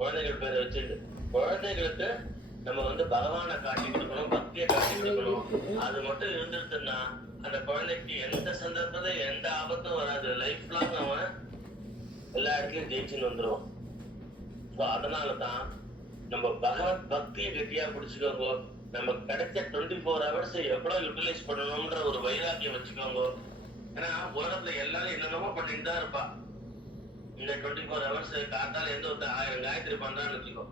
குழந்தைகள் பேரை வச்சுட்டு குழந்தைகளுக்கு நம்ம பகவானை காட்டி கொடுக்கணும், பக்தியை காட்டி கொடுக்கணும். அது மட்டும் இருந்துருச்சுன்னா அந்த குழந்தைக்கு எந்த சந்தர்ப்பத்தை எந்த ஆபத்தும் வராது. லைஃப் லாங் அவன் எல்லா இடத்துலயும் ஜெயிச்சுன்னு வந்துருவான். அதனாலதான் நம்ம பகவத் பக்தியை கெட்டியா பிடிச்சுக்கோங்க. நம்ம கிடைச்ச 24 hours எவ்வளவு யூட்டிலைஸ் பண்ணணும்ன்ற ஒரு வைராக்கியம் வச்சுக்கோங்க. ஏன்னா உலகத்துல எல்லாரும் என்னென்னமோ பண்ணிட்டு தான் இருப்பா. இந்த 24 hours காத்தால எந்த ஒருத்தர் 1000 காயத்ரி பண்றான்னு வச்சுக்கோ.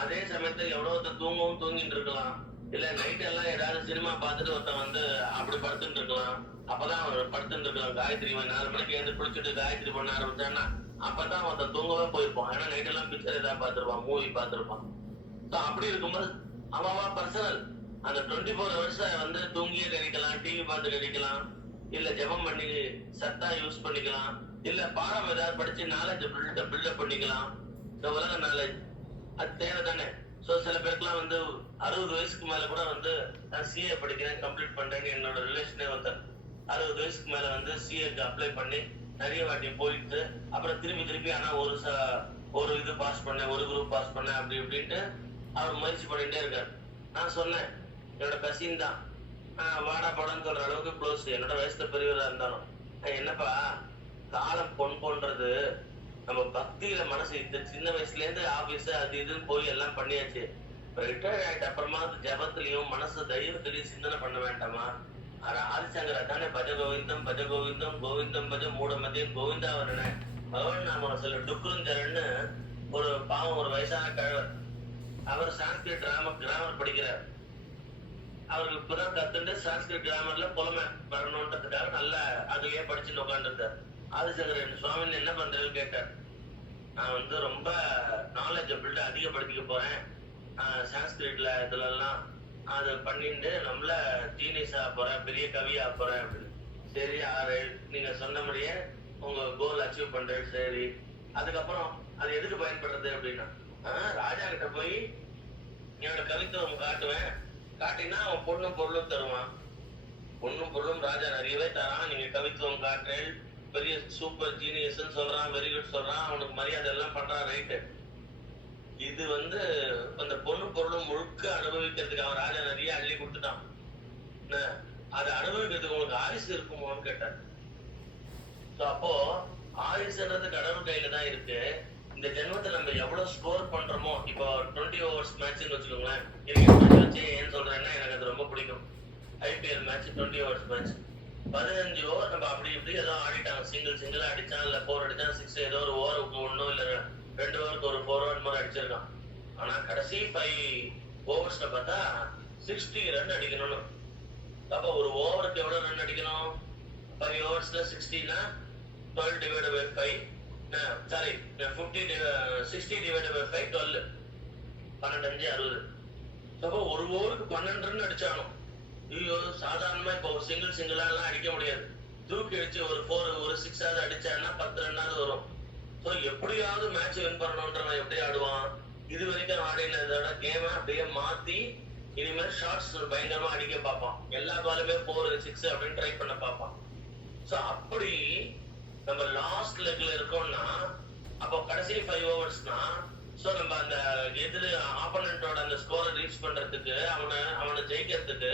அதே சமயத்துல எவ்வளவு தூங்கவும் தூங்கிட்டு இருக்கலாம். இல்ல நைட் எல்லாம் ஏதாவது சினிமா பார்த்துட்டு ஒருத்தன் அப்படி படுத்துட்டு இருக்கலாம். அப்பதான் அவன் படுத்துட்டு இருக்கலாம். காயத்ரி 4 மணிக்கு எழுந்து குளிச்சுட்டு காயத்ரி பண்ண ஆரம்பிச்சான்னா அப்பதான் ஒருத்தன் தூங்கவே போயிருப்பான். ஏன்னா நைட் எல்லாம் பிக்சர் ஏதாவது பார்த்திருப்பான், மூவி பார்த்திருப்பான். அப்படி இருக்கும்போது அவன் பர்சனல் அந்த 24 hours தூங்கியே கழிக்கலாம், டிவி பார்த்து கழிக்கலாம், இல்ல ஜெபம் பண்ணி சத்தா யூஸ் பண்ணிக்கலாம், இல்ல பாடம் ஏதாவது படிச்சு நாலேஜ் பில்டப் பண்ணிக்கலாம். இந்த உலக நாலேஜ் அது தேவை தானே. சில பேருக்குலாம் 60 வயசுக்கு மேல கூட நான் சிஏ படிக்கிறேன், கம்ப்ளீட் பண்றேன்னு என்னோட ரிலேஷனே 60 வயசுக்கு மேல சிஏக்கு அப்ளை பண்ணி நிறைய வாட்டி போயிட்டு அப்புறம் திருப்பி ஆனா ஒரு இது பாஸ் பண்ணேன், ஒரு குரூப் பாஸ் பண்ணேன் அப்படி இப்படின்ட்டு அவர் முயற்சி பண்ணிட்டே இருக்காரு. நான் சொன்னேன் என்னோட கசின் தான், வாடா படம்னு சொல்ற அளவுக்கு க்ளோஸ், என்னோட வயசுல பெரியவரா இருந்தாலும். என்னப்பா காலம் பொன் போன்றது, நம்ம பக்தியில மனசு இந்த சின்ன வயசுல இருந்து ஆபீஸ் அது இதுன்னு போய் எல்லாம் பண்ணியாச்சு. ரிட்டையர்ட் ஆயிட்டு அப்புறமா ஜபத்திலையும் மனசு தைரியத்திலையும் சிந்தனை பண்ண வேண்டாமா? ஆதிசங்கரா தானே பஜ கோவிந்தம் பஜ கோவிந்தம் கோவிந்தம் பஜ மூட மதியம் கோவிந்தா வரன பகவான் நாம சில டுக்குருஞ்சரன்னு ஒரு பாவம் ஒரு வயசான கழவர். அவர் சான்ஸ்கிரிட் கிராமர் படிக்கிறார். அவருக்கு இப்பதான் கத்துட்டு சான்ஸ்கிரிட் கிராமர்ல புலமை வரணும்ன்றதுக்காக நல்லா அதுலயே படிச்சுன்னு உட்காந்துருந்தார். ஆதிசங்கரன் சுவாமி என்ன பண்றதுன்னு கேட்டார். நான் ரொம்ப நாலேஜ் பில்ட் அதிகப்படுத்திக்க போறேன், சான்ஸ்கிரிட்ல இதுல எல்லாம் அதை பண்ணிட்டு நம்மள ஜீனியஸ் ஆக போறேன், பெரிய கவி ஆக போறேன் அப்படின்னு. சரி நீங்க சொன்ன மாதிரியே உங்க கோல் அச்சீவ் பண்றேன். சரி அதுக்கப்புறம் அது எதுக்கு பயன்படுறது அப்படின்னா, ராஜா கிட்ட போய் என்னோட கவித்துவம் காட்டுவேன், காட்டினா அவன் பொண்ணும் பொருளும் தருவான். பொண்ணும் பொருளும் ராஜா நிறையவே தரான். நீங்க கவித்துவம் காட்டுறேன், பெரிய சூப்பர் ஜீனியஸ் சொல்றான், வெரி குட் சொல்றான், அவனுக்கு மரியாதை எல்லாம் பண்றான், ரைட்டு. இது அந்த பொண்ணு பொருளும் முழுக்க அனுபவிக்கிறதுக்கு அவன் ராஜா நிறைய அள்ளி கொடுத்துட்டான். அதை அனுபவிக்கிறதுக்கு உங்களுக்கு ஆயுசு இருக்குமோன்னு கேட்டார். அப்போ ஆயுசுன்றது கடவுள் கையில தான் இருக்கு. இந்த ஜென்மத்தை நம்ம எவ்வளவு ஸ்கோர் பண்றோமோ, இப்போ 20 overs மேட்ச்னு வச்சுக்கோங்களேன். வச்சு ஏன் சொல்றேன்னா எனக்கு அது ரொம்ப பிடிக்கும். IPL match 20 overs match 15 over நம்ம அப்படி இப்படி ஏதோ ஆடிட்டாங்க. சிங்கிளா அடிச்சான், இல்ல 4 அடிச்சான், 6 ஏதோ ஒரு ஓவருக்கு 1 இல்ல 2 ஓவருக்கு ஒரு 4 ரன் மாதிரி அடிச்சிருக்கான். ஆனா கடைசி 5 overs பார்த்தா 60 ரன் அடிக்கணும்னு. அப்ப ஒரு ஓவருக்கு எவ்வளவு ரன் அடிக்கணும்? 5 overs 60னா 12 divided by 5 sorry 60 divided by 5 12 12 60. அப்போ ஒரு ஓவருக்கு 12 ரன் அடிச்சானோ. ஐயோ சாதாரணமா இப்போ ஒரு சிங்கிளா எல்லாம் அடிக்க முடியாது. தூக்கி அடிச்சு ஒரு 4 ஒரு 6 ஆவது அடிச்சான்னா 10 ரன்னாவது வரும். எப்படியாவது மேட்ச் வின் பண்ணணும்ன்றவன் எப்படி ஆடுவான்? இது வரைக்கும் ஆடினதோட கேம அப்படியே மாத்தி இனிமேல் ஷார்ட்ஸ் பயங்கரமா அடிக்க பார்ப்பான். எல்லா பாலுமே 4 6 அப்படின்னு ட்ரை பண்ண பார்ப்பான். அப்படி நம்ம லாஸ்ட் லெக்ல இருக்கோம்னா அப்போ கடைசி 5 ஓவர்ஸ்னா நம்ம அந்த எதிர ஆப்போனன்ட்டோட அந்த ஸ்கோரை ரீச் பண்றதுக்கு அவனை ஜெயிக்கிறதுக்கு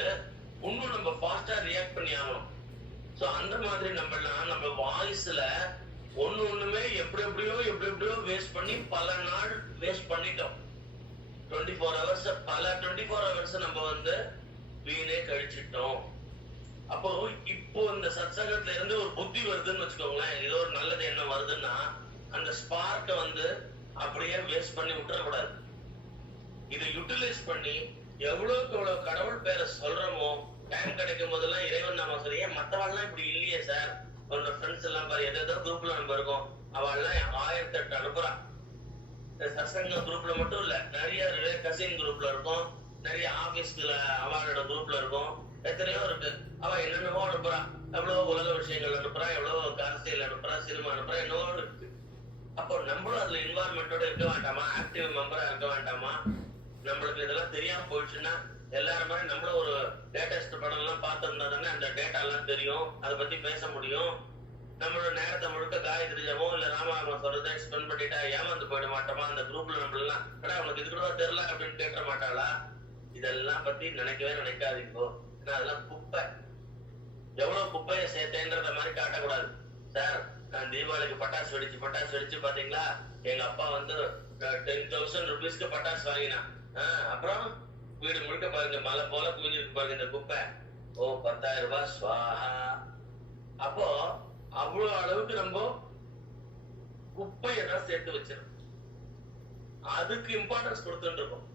இன்னும் நம்ம ஃபாஸ்டா ரியாக்ட் பண்ணி ஆகணும். அந்த மாதிரி நம்ம வாய்ஸ்ல ஒண்ணுமே எப்படியோ வேஸ்ட் பண்ணி பல நாள் வேஸ்ட் பண்ணிட்டோம். 24 hours பல 24 hours நம்ம வீணே கழிச்சிட்டோம். அப்போ இப்போ இந்த சத்சங்கத்துல இருந்து ஒரு புத்தி வருதுன்னு வச்சுக்கோங்களேன், ஏதோ ஒரு நல்லது என்ன வருதுன்னா அந்த ஸ்பார்க்க அப்படியே வேஸ்ட் பண்ணி விட்டுறக்கூடாது. இதை யூட்டிலைஸ் பண்ணி எவ்வளவுக்கு எவ்வளவு கடவுள் பேரை சொல்றோமோ, டைம் கிடைக்கும் போதெல்லாம் இறைவன் நாம சொல்லியே. மத்தவாள்லாம் இப்படி இல்லையே சார், உன்னோட ஃப்ரெண்ட்ஸ் எல்லாம் பாரு ஏதோ குரூப்ல நம்ம இருக்கோம், அவள்லாம் 1008 அனுப்புறான். சத்சங்க குரூப்ல மட்டும் இல்ல, நிறைய கசின் குரூப்ல இருக்கும், நிறைய ஆபீஸ்ல அவளோட குரூப்ல இருக்கும், எத்தனையோ இருக்கு. அவ என்னென்னவோ அனுப்புறா, எவ்வளவு உலக விஷயங்கள் அனுப்புறா, எவ்வளவு அரசியல் அனுப்புறா, சினிமா அனுப்புறா, என்னவோ இருக்கு. அப்போ நம்மளும் அதுல இன்வால்மெண்டோட இருக்க வேண்டாமா? ஆக்டிவ் மெம்பரா இருக்க வேண்டாமா? நம்மளுக்கு இதெல்லாம் தெரியாம போயிடுச்சுன்னா எல்லாரும் மாதிரி நம்மளும் ஒரு லேட்டஸ்ட் படம் எல்லாம் பார்த்திருந்தா தானே அந்த டேட்டா எல்லாம் தெரியும், அதை பத்தி பேச முடியும். நம்மளோட நேரத்தை முழுக்க காயத்ரி ஜபம் இல்ல ராமாயணம் சொல்றதை ஸ்பெண்ட் பண்ணிட்டா ஏமாந்து போயிட மாட்டோமா? அந்த குரூப்ல நம்மளெல்லாம் கடா உனக்கு இது கூட தெரியல அப்படின்னு கேட்க மாட்டாளா? இதெல்லாம் பத்தி நினைக்கவே நினைக்காதீங்கோ. ஏன்னா அதெல்லாம் குப்பை. எவ்வளவு குப்பையை சேர்த்தேன்றத மாதிரி காட்டக்கூடாது. சார் நான் தீபாவளிக்கு பட்டாசு வெடிச்சு பாத்தீங்களா, எங்க அப்பா வந்து 10,000 rupeesக்கு பட்டாசு வாங்கினான். அப்புறம் வீடு முழுக்க பாருங்க மலை போல குவிஞ்சிருக்கு பாருங்க இந்த குப்பை. ஓ 10,000 ரூபாய் ஸ்வாஹா. அப்போ அவ்வளவு அளவுக்கு நம்ம குப்பையதான் சேர்த்து வச்சிருக்கோம். அதுக்கு இம்பார்ட்டன்ஸ் கொடுத்துட்டு இருக்கோம்.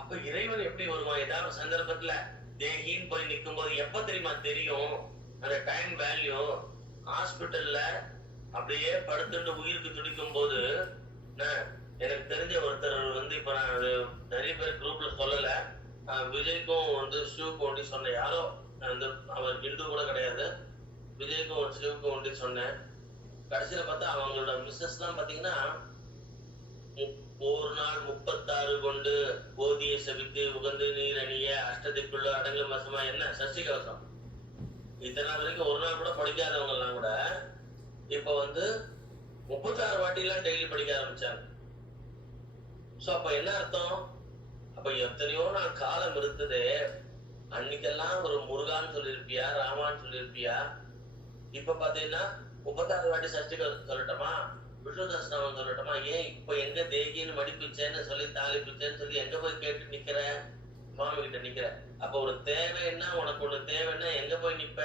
அப்ப இறைவன் எப்படி வருவான்? ஏதாவது சந்தர்ப்பத்துல தேகின்னு போய் நிக்கும் போது எப்ப தெரியுமா தெரியும் அந்த டைம் வேல்யூ? ஹாஸ்பிட்டல்ல அப்படியே படுத்துட்டு உயிருக்கு துடிக்கும் போது, எனக்கு தெரிஞ்ச ஒருத்தர் வந்து இப்ப நான் நிறைய பேர் குரூப்ல சொல்லல, விஜய்க்கும் வந்து ஷிவுக்கும் ஒண்டி சொன்னேன். யாரோ அந்த அவர் ஹிந்து கூட கிடையாது, விஜய்க்கும் ஷிவுக்கும் ஒண்டி சொன்னேன். கடைசியில பார்த்தா அவங்களோட மிஸ்ஸஸ் எல்லாம் பாத்தீங்கன்னா ஒரு நாள் 36 கொண்டு போதிய சபித்து உகந்து நீர் அணிய அஷ்டதிக்குள்ள அடங்கு மாசமா என்ன சஷ்டி கவசம் இத்தனை வரைக்கும் ஒரு நாள் கூட படிக்காதவங்க எல்லாம் கூட இப்ப வந்து 36 வாட்டி எல்லாம் டெய்லி படிக்க ஆரம்பிச்சாங்க. சோ அப்ப என்ன அர்த்தம்? அப்ப எத்தனையோ நாள் காலம் இருந்தது. அன்னைக்கெல்லாம் ஒரு முருகான்னு சொல்லியிருப்பியா, ராமான்னு சொல்லியிருப்பியா. இப்ப பாத்தீங்கன்னா 36 வாட்டி சஷ்டி கவசம் சொல்லட்டோமா, விஷ்ணு தர்சனம் சொல்லட்டோமா? ஏன் இப்ப எங்க தேகின்னு மடிப்பிச்சேன்னு சொல்லி தாலி பிச்சேன்னு சொல்லி எங்க போய் கேட்டு நிக்கிற? சுவாமி கிட்ட நிக்கிற. அப்ப ஒரு தேவைன்னா உனக்கு ஒண்ணு தேவைன்னா எங்க போய் நிப்ப?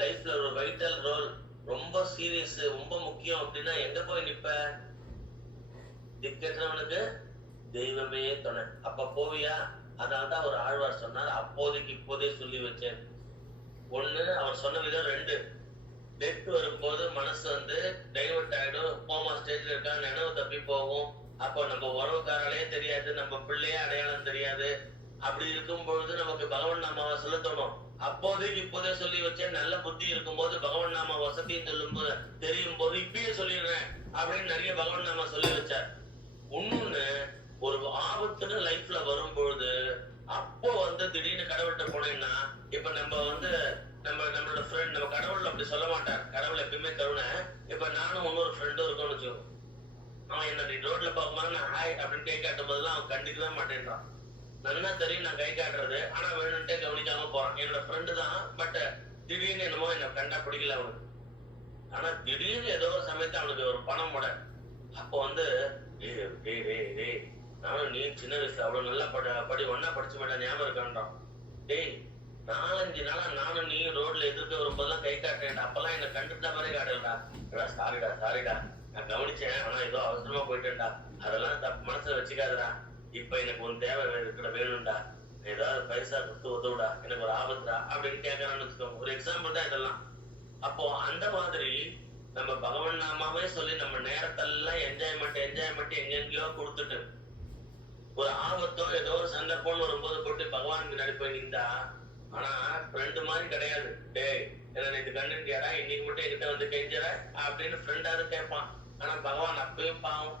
லைஃப்ல ஒரு வைட்டல் ரோல் ரொம்ப சீரியஸ் ரொம்ப முக்கியம் அப்படின்னா எங்க போய் நிப்ப? திக்கற்றவனுக்கு தெய்வமே துணை. அப்ப போவியா? அதனால்தான் ஒரு ஆழ்வார் சொன்னார், அப்போதைக்கு இப்போதே சொல்லி வச்சேன். ஒண்ணு அவர் சொன்ன விதம். 2 டெத் வரும்போது மனசு வந்து டைவர்ட் ஆயிடும், கோமா ஸ்டேஜ்ல இருக்கா, நினைவு தப்பி போகும். அப்போ நம்ம உறவுக்காராலே தெரியாது, நம்ம பிள்ளையே அடையாளம் தெரியாது. அப்படி இருக்கும் பொழுது நமக்கு பகவான் நாமாவை சொல்ல தோணும். அப்போதைக்கு இப்போதே சொல்லி வச்சேன். நல்ல புத்தி இருக்கும் போது பகவான் நாம வசதின்னு சொல்லும் போது தெரியும் போது இப்பயே சொல்லிடுறேன் அப்படின்னு நிறைய பகவான் நாம சொல்லி வச்சார். இன்னொன்னு, ஒரு ஆபத்துன்னு லைஃப்ல வரும்பொழுது அப்போ வந்து திடீர்னு கடவுள்கிட்ட போனேன்னா, இப்ப நம்ம வந்து நம்மளோட ஃப்ரெண்ட், நம்ம கடவுள் அப்படி சொல்ல மாட்டார், கடவுள் எப்பயுமே கருணை. இப்ப நானும் இன்னொரு ஃப்ரெண்டும் இருக்கோம்னு வச்சுக்கோ, அவன் என்ன ரோட்ல பார்க்கும்போது நான் ஹாய் அப்படின்னு கை காட்டும் போதெல்லாம் அவன் கண்டிக்கவே மாட்டேன்றான். நல்லா தெரியும் நான் கை காட்டுறது, ஆனா வேணும்ட்டே கவனிக்காம போறான். என்னோட ஃப்ரெண்டு தான், பட் திடீர்னு என்னமோ என்ன கண்டா பிடிக்கல அவனுக்கு. ஆனா திடீர்னு ஏதோ ஒரு சமயத்தை அவனுக்கு ஒரு பணம் போட, அப்போ வந்து நானும் நீ சின்ன வயசுல அவ்வளவு நல்லா படி ஒன்னா படிச்சு மாட்டா ஞாபகம் இருக்கான்றான். டேய் 4-5 நாளா நானும் நீ ரோட்ல எதிர்க்க வரும்போதெல்லாம் கை காட்டுறேன்டா, அப்பெல்லாம் என்ன கண்டுட்ட மாதிரி காட்டலடா. சாரிடா நான் கவனிச்சேன், ஆனா ஏதோ அவசரமா போயிட்டேன்டா, அதெல்லாம் மனசுல வச்சுக்காதடா. இப்ப எனக்கு ஒரு தேவை இருக்கிற வேணும்டா, ஏதாவது பைசா கொடுத்து உதவுடா, எனக்கு ஒரு ஆபத்துடா அப்படின்னு கேட்கறான்னு வச்சுக்கோங்க. ஒரு எக்ஸாம்பிள் தான் இதெல்லாம். அப்போ அந்த மாதிரி நம்ம பகவான் நாமாவே சொல்லி நம்ம நேரத்தெல்லாம் என்ஜாய்மெண்ட் எங்கெங்கயோ கொடுத்துட்டு ஒரு ஆபத்தோ ஏதோ ஒரு சந்தர்ப்பம்னு வரும்போது போட்டு பகவான் முன்னாடி போய் நின்றா, ஆனா ஃப்ரெண்டு மாதிரி கிடையாது. டேய் என்ன நேற்று கண்டுட்டியாடா, இன்னைக்கு மட்டும் என்கிட்ட வந்து கெஞ்சற அப்படின்னு ஃப்ரெண்டாவது கேட்பான். ஆனா பகவான் அப்பயும் பாவம்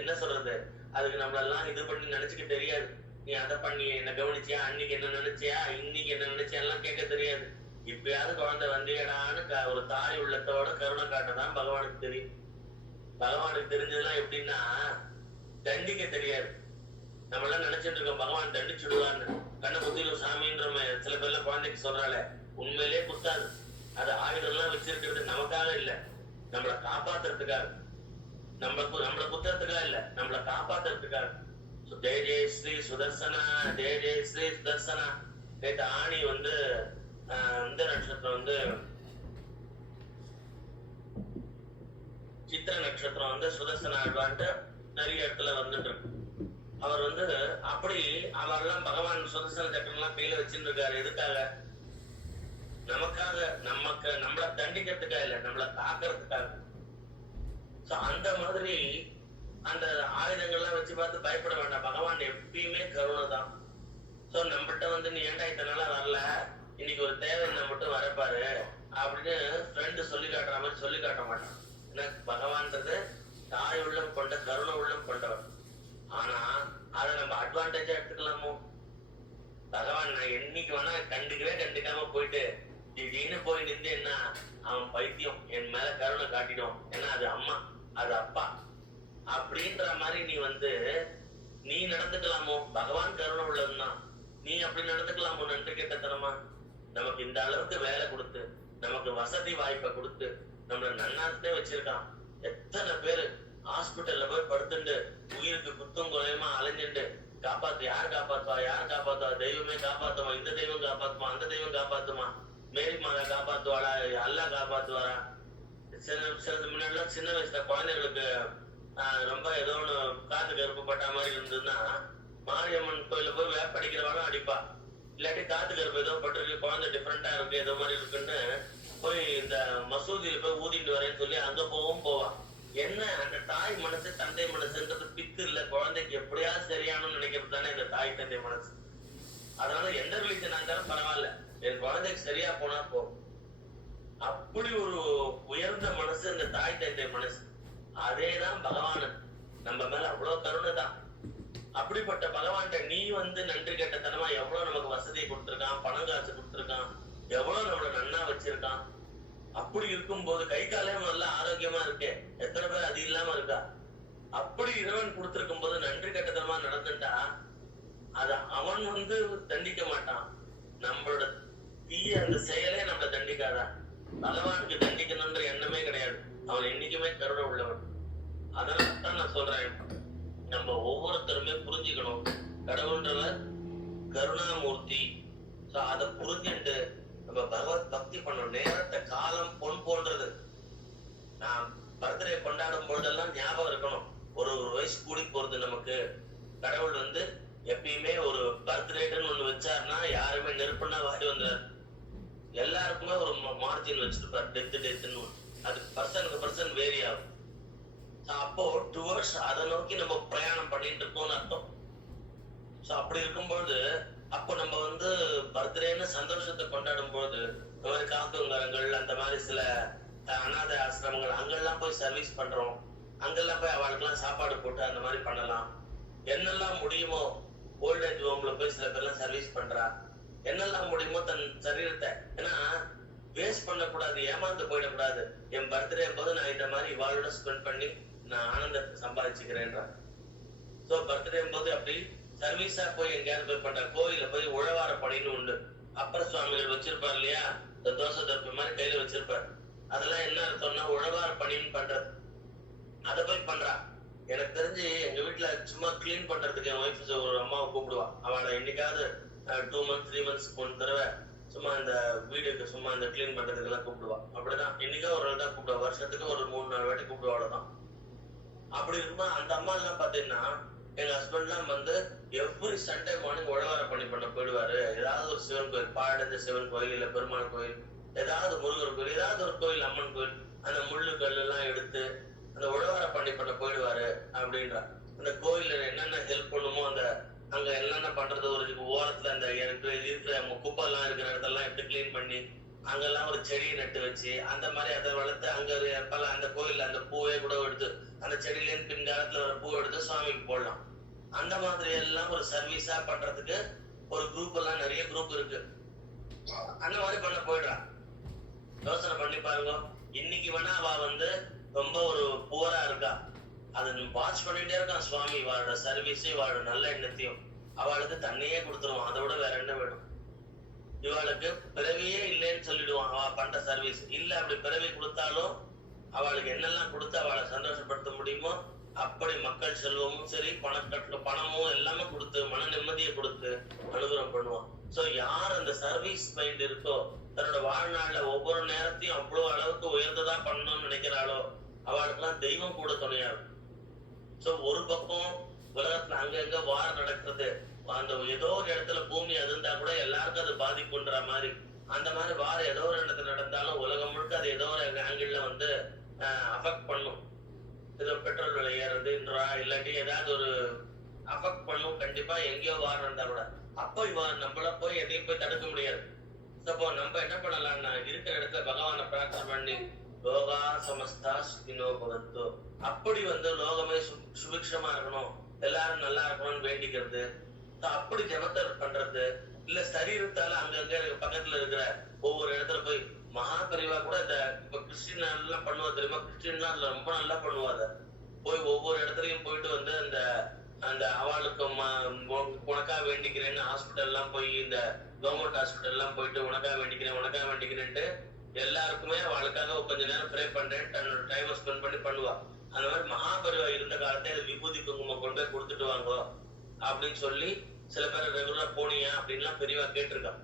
என்ன சொல்றது, அதுக்கு நம்மளெல்லாம் இது பண்ணி நினைச்சுக்க தெரியாது. நீ அதை பண்ணி என்ன கவனிச்சியா, அன்னைக்கு என்ன நினைச்சியா, இன்னைக்கு என்ன நினைச்சியா எல்லாம் கேட்க தெரியாது. இப்பயாவது குழந்தை வந்தியடான்னு ஒரு தாய் உள்ளத்தோட கருணை காட்டதான் பகவானுக்கு தெரியும். பகவானுக்கு தெரிஞ்சதெல்லாம் எப்படின்னா தண்டிக்க தெரியாது. நம்ம எல்லாம் நினைச்சிட்டு இருக்கோம் பகவான் தண்டிச்சுடுவான்னு. கண்ணை குத்திடும் சாமின்ற சில பேர்ல குழந்தைக்கு சொல்றாள, உண்மையிலே குத்தாது. அது ஆயுதம் எல்லாம் வச்சிருக்கிறது நமக்காக இல்ல, நம்மளை காப்பாத்துறதுக்காக. நம்மள குத்துறதுக்காக இல்ல, நம்மளை காப்பாத்துறதுக்காக. ஜெய ஜெய ஸ்ரீ சுதர்சனா, ஜெய ஜெய ஸ்ரீ சுதர்சனா. நேற்று ஆணி வந்து இந்த நட்சத்திரம் வந்து சித்திர நட்சத்திரம் வந்து சுதர்சன ஆழ்வான்ட்டு நிறைய இடத்துல வந்துட்டு இருக்கு. அவர் வந்து அப்படி அவரெல்லாம் பகவான் சுதர்சன சக்கரம் எல்லாம் கையில வச்சுட்டு இருக்காரு. எதுக்காக? நமக்காக, நம்மளை தண்டிக்கிறதுக்காக இல்ல, நம்மளை காக்கிறதுக்காக. அந்த மாதிரி அந்த ஆயுதங்கள்லாம் வச்சு பார்த்து பயப்பட வேண்டாம். பகவான் எப்பயுமே கருணை தான். சோ நம்மகிட்ட வந்து நீ ஏன்டா இத்தனை நாளா வரல, இன்னைக்கு ஒரு தேவை மட்டும் வரப்பாரு அப்படின்னு ஃப்ரெண்டு சொல்லி காட்டுற மாதிரி சொல்லி காட்ட மாட்டான். ஏன்னா பகவான்றது தாய் உள்ளம் கொண்ட கருணை உள்ளம் கொண்டவர். ஆனா அதை நம்ம அட்வான்டேஜா எடுத்துக்கலாமோ? பகவான் நான் என்னைக்கு வேணா கண்டுக்காம போயிட்டு திடீர்னு போய் நின்றேன்னா அவன் பைத்தியம், என் மேல கருணை காட்டிடும், ஏன்னா அது அம்மா அது அப்பா அப்படின்ற மாதிரி நீ நடந்துக்கலாமோ? பகவான் கருணை உள்ளதுதான், நீ அப்படி நடந்துக்கலாமோ? நன்றி கெட்டத்தனமா நமக்கு இந்த அளவுக்கு வேலை கொடுத்து, நமக்கு வசதி வாய்ப்பை கொடுத்து, நம்மள நன்னாத்தே வச்சிருக்கான். எத்தனை பேரு ஹாஸ்பிட்டல்ல போய் படுத்துட்டு உயிருக்கு குத்தும் குறையுமா அலைஞ்சுட்டு காப்பாத்து, யார் காப்பாத்துவா, யார் காப்பாத்துவா, தெய்வமே காப்பாத்துமா, இந்த தெய்வம் காப்பாத்துமா, அந்த தெய்வம் காப்பாத்துமா, மேரி மாதா காப்பாத்துவாளா, அல்லா காப்பாத்துவாரா? முன்னாடி சின்ன வயசுல குழந்தைகளுக்கு ரொம்ப ஏதோ ஒண்ணு காத்து கருப்பு பட்டா மாதிரி இருந்ததுன்னா மாரியம்மன் கோயில போய் வேப்படிக்கிறவாலும் அடிப்பா, இல்லாட்டி காத்து கருப்பு ஏதோ பட்டிருக்கு, குழந்தை டிஃப்ரெண்டா இருக்கு, ஏதோ மாதிரி இருக்குன்னு போய் இந்த மசூதியில போய் ஊதிட்டு வரேன்னு சொல்லி அங்க போவா. என்ன அந்த தாய் மனசு தந்தை மனசுன்றது பித்து இல்ல, குழந்தைக்கு எப்படியாவது சரியானு நினைக்கிறது தானே இந்த தாய் தந்தை மனசு. அதனால எந்த ரிலீஜனா இருந்தாலும் பரவாயில்ல, என் குழந்தைக்கு சரியா போனா போகும். அப்படி ஒரு உயர்ந்த மனசு இந்த தாய் தந்தை மனசு. அதேதான் பகவான் நம்ம மேல அவ்வளவு கருணை தான். அப்படிப்பட்ட பகவான்கிட்ட நீ நன்றி கெட்டத்தனமா எவ்வளவு நமக்கு வசதியை கொடுத்திருக்கான், பணம் காசு கொடுத்திருக்கான், எவ்வளவு நம்மள நன்னா வச்சிருக்கான். அப்படி இருக்கும் போது கை காலையும் நல்லா ஆரோக்கியமா இருக்கே, எத்தனை பேர் அது இல்லாம இருக்கா? அப்படி இறைவன் கொடுத்திருக்கும் போது நன்றி கெட்டத்தனமா நடந்துட்டா அது அவன் தண்டிக்க மாட்டான். நம்மளோட தீய அந்த செயலே நம்மள தண்டிக்காதான். பகவானுக்கு தண்டிக்கணும்ன்ற எண்ணமே கிடையாது, அவன் என்னைக்குமே கருணை உள்ளவன். அதனாலதான் நான் சொல்றேன், நம்ம ஒவ்வொருத்தருமே புரிஞ்சுக்கணும், கடவுள்ன்றவர் கருணாமூர்த்தி. அதை புரிஞ்சுட்டு நம்ம பகவத் பக்தி பண்ணணும். நேரத்தை காலம் பொன் போன்றது. நான் பர்த்டே கொண்டாடும் பொழுதெல்லாம் ஞாபகம் இருக்கணும், ஒரு வயசு கூடி போறது நமக்கு. கடவுள் எப்பயுமே ஒரு பர்த்டேன்னு ஒண்ணு வச்சாருன்னா யாருமே நெருப்புனா வாரி வந்தாரு, எல்லாருக்குமே ஒரு மார்ஜின் வச்சிருப்பாரு, டெத்துன்னு. அது பர்சனுக்கு பர்சன் வேரி ஆகும். அப்போ டுவர்ட்ஸ் அதை நோக்கி நம்ம பிரயாணம் பண்ணிட்டு இருக்கோம்னு அர்த்தம். அப்படி இருக்கும்போது அப்போ நம்ம பர்த்டேன்னு சந்தோஷத்தை கொண்டாடும் போது இந்த மாதிரி காக்குங்கரங்கள், அந்த மாதிரி சில அநாத ஆசிரமங்கள், அங்கெல்லாம் போய் சர்வீஸ் பண்றோம். அங்கெல்லாம் போய் அவளுக்கெல்லாம் சாப்பாடு போட்டு அந்த மாதிரி பண்ணலாம். என்னெல்லாம் முடியுமோ ஓல்டேஜ் ஹோம்ல போய் சில பேர்லாம் சர்வீஸ் பண்றா. என்னெல்லாம் முடியுமோ தன் சரீரத்தை, ஏன்னா வேஸ்ட் பண்ணக்கூடாது, ஏமாந்து போயிடக்கூடாது. என் பர்த்டே போது நான் இந்த மாதிரி இவாளோட ஸ்பெண்ட் பண்ணி நான் ஆனந்தத்தை சம்பாதிச்சுக்கிறேன்றா. சோ பர்த்டே போது அப்படி சர்வீஸா போய் எங்கேயாவது போய் பண்ற. கோயில போய் உழவார பணின்னு உண்டு. அப்பர் சுவாமிகள் வச்சிருப்பாரு இல்லையா, இந்த தோசை தப்பு மாதிரி கையில வச்சிருப்பாரு. அதெல்லாம் என்ன அர்த்தம்னா உழவார பணின்னு பண்றது. அதை போய் பண்றா. எனக்கு தெரிஞ்சு எங்க வீட்டுல சும்மா கிளீன் பண்றதுக்கு என் ஒய்ஃப் ஒரு அம்மாவை கூப்பிடுவா. அவளை என்னைக்காவது 2 months 3 months ஒரு தடவை சும்மா இந்த வீடுக்கு சும்மா இந்த கிளீன் பண்றதுக்கு எல்லாம் கூப்பிடுவா. அப்படிதான் என்னைக்கா ஒரு தான் கூப்பிடுவா, வருஷத்துக்கு ஒரு 3-4 வாட்டி கூப்பிடுவா, அவ்வளவுதான். அப்படி இருக்கும்போது அந்த அம்மா எல்லாம் பாத்தீங்கன்னா எங்க ஹஸ்பண்ட் எல்லாம் எவ்ரி சண்டே மார்னிங் உழவார பண்ண போயிடுவாரு. ஏதாவது ஒரு சிவன் கோயில், பாழடைஞ்ச சிவன் கோயில், இல்ல பெருமாள் கோயில், ஏதாவது முருகர் கோயில், ஏதாவது ஒரு கோயில், அம்மன் கோயில், அந்த முள்ளு கல் எல்லாம் எடுத்து அந்த உழவார பண்ண போயிடுவாரு அப்படின்றா. அந்த கோயில்ல என்னென்ன ஹெல்ப் பண்ணுமோ அந்த அங்க என்னென்ன பண்றது, ஒரு ஓரத்துல அந்த இருக்கிற குப்பை எல்லாம் இருக்கிற இடத்தெல்லாம் எடுத்து கிளீன் பண்ணி அங்கெல்லாம் ஒரு செடியை நட்டு வச்சு அந்த மாதிரி அதை வளர்த்து அங்க அந்த கோயில்ல அந்த பூவே கூட எடுத்து அந்த செடியில இருந்து பின்காலத்துல ஒரு பூ எடுத்து சுவாமிக்கு போடலாம். அந்த மாதிரி எல்லாம் ஒரு சர்வீஸா பண்றதுக்கு ஒரு குரூப் எல்லாம் நிறைய குரூப் இருக்கு. அந்த மாதிரி பண்ண போயிடுறான். யோசனை பண்ணி பாருங்க, இன்னைக்கு வேணா அவ ரொம்ப ஒரு புவரா இருக்கா, அதை வாட்ச் பண்ணிட்டே இருக்கான் சுவாமி. இவாளோட சர்வீஸ், இவாளோட நல்ல எண்ணத்தையும் அவளுக்கு தன்னையே கொடுத்துருவான். அதை விட வேற என்ன வேணும்? இவாளுக்கு பிறவியே இல்லைன்னு சொல்லிடுவான் அவ பண்ற சர்வீஸ். இல்ல அப்படி பிறவி கொடுத்தாலும் அவளுக்கு என்னெல்லாம் கொடுத்து அவளை சந்தோஷப்படுத்த முடியுமோ அப்படி மக்கள் செல்வமும் சரி, பணமும் எல்லாமே கொடுத்து மன நிம்மதியை கொடுத்து அனுகிரகம் பண்ணுவான். சோ யார் அந்த சர்வீஸ் மைண்ட் இருக்கோ, தன்னோட வாழ்நாள்ல ஒவ்வொரு நேரத்தையும் அவ்வளவு அளவுக்கு உயர்ந்ததா பண்ணணும்னு நினைக்கிறாளோ அவளுக்கெல்லாம் தெய்வம் கூட துணையா இருக்கும். சோ ஒரு பக்கம் உலகத்துல அங்கங்க வார் நடக்கிறது, அந்த ஏதோ ஒரு இடத்துல பூமி அதிர்ந்தா கூட எல்லாருக்கும் அது பாதிப்புன்ற மாதிரி, அந்த மாதிரி வார் ஏதோ ஒரு இடத்துல நடந்தாலும் உலகம் முழுக்க அது ஏதோ ஒரு ஆங்கிள் அஃபெக்ட் பண்ணும். ஏதோ பெட்ரோல் விலை ஏறது இல்லாட்டி ஏதாவது ஒரு அஃபெக்ட் பண்ணும். கண்டிப்பா எங்கேயோ வார் நடந்தா கூட அப்போ நம்மள போய் எதையும் போய் தடுக்க முடியாது. அப்போ நம்ம என்ன பண்ணலாம்னா இருக்கிற இடத்துல பகவானை பிரார்த்தனை பண்ணி லோகா சமஸ்தா சுகினோ பவந்து, அப்படி லோகமே சுபிக்ஷமா இருக்கணும், எல்லாரும் நல்லா இருக்கணும்னு வேண்டிக்கிறது. அப்படி ஜபத்தை பண்றது இல்ல, சரீரத்தால அங்கங்க பக்கத்துல இருக்கிற ஒவ்வொரு இடத்துல போய் மகாபரிவா கூட இந்த இப்ப கிறிஸ்டின் எல்லாம் பண்ணுவா தெரியுமா? கிறிஸ்டின்லாம் அதுல ரொம்ப நல்லா பண்ணுவாங்க. போய் ஒவ்வொரு இடத்துலயும் போயிட்டு வந்து அந்த அந்த அவளுக்கு உனக்கா வேண்டிக்கிறேன்னு ஹாஸ்பிட்டல் எல்லாம் போய் இந்த கவர்மெண்ட் ஹாஸ்பிட்டல் எல்லாம் போயிட்டு உனக்கா வேண்டிக்கிறேன்ட்டு எல்லாருக்குமே அவளுக்காக கொஞ்ச நேரம் ப்ரே பண்றேன் தன்னோட டைமை ஸ்பெண்ட் பண்ணி பண்ணுவா. அந்த மாதிரி மகாபரிவா இருந்த காலத்தை விபூதி குங்குமம் கொண்டு போய் கொடுத்துட்டு வாங்க அப்படின்னு சொல்லி சில பேர் ரெகுலரா போனியா அப்படின்லாம் பெரியவா கேட்டிருக்கான்.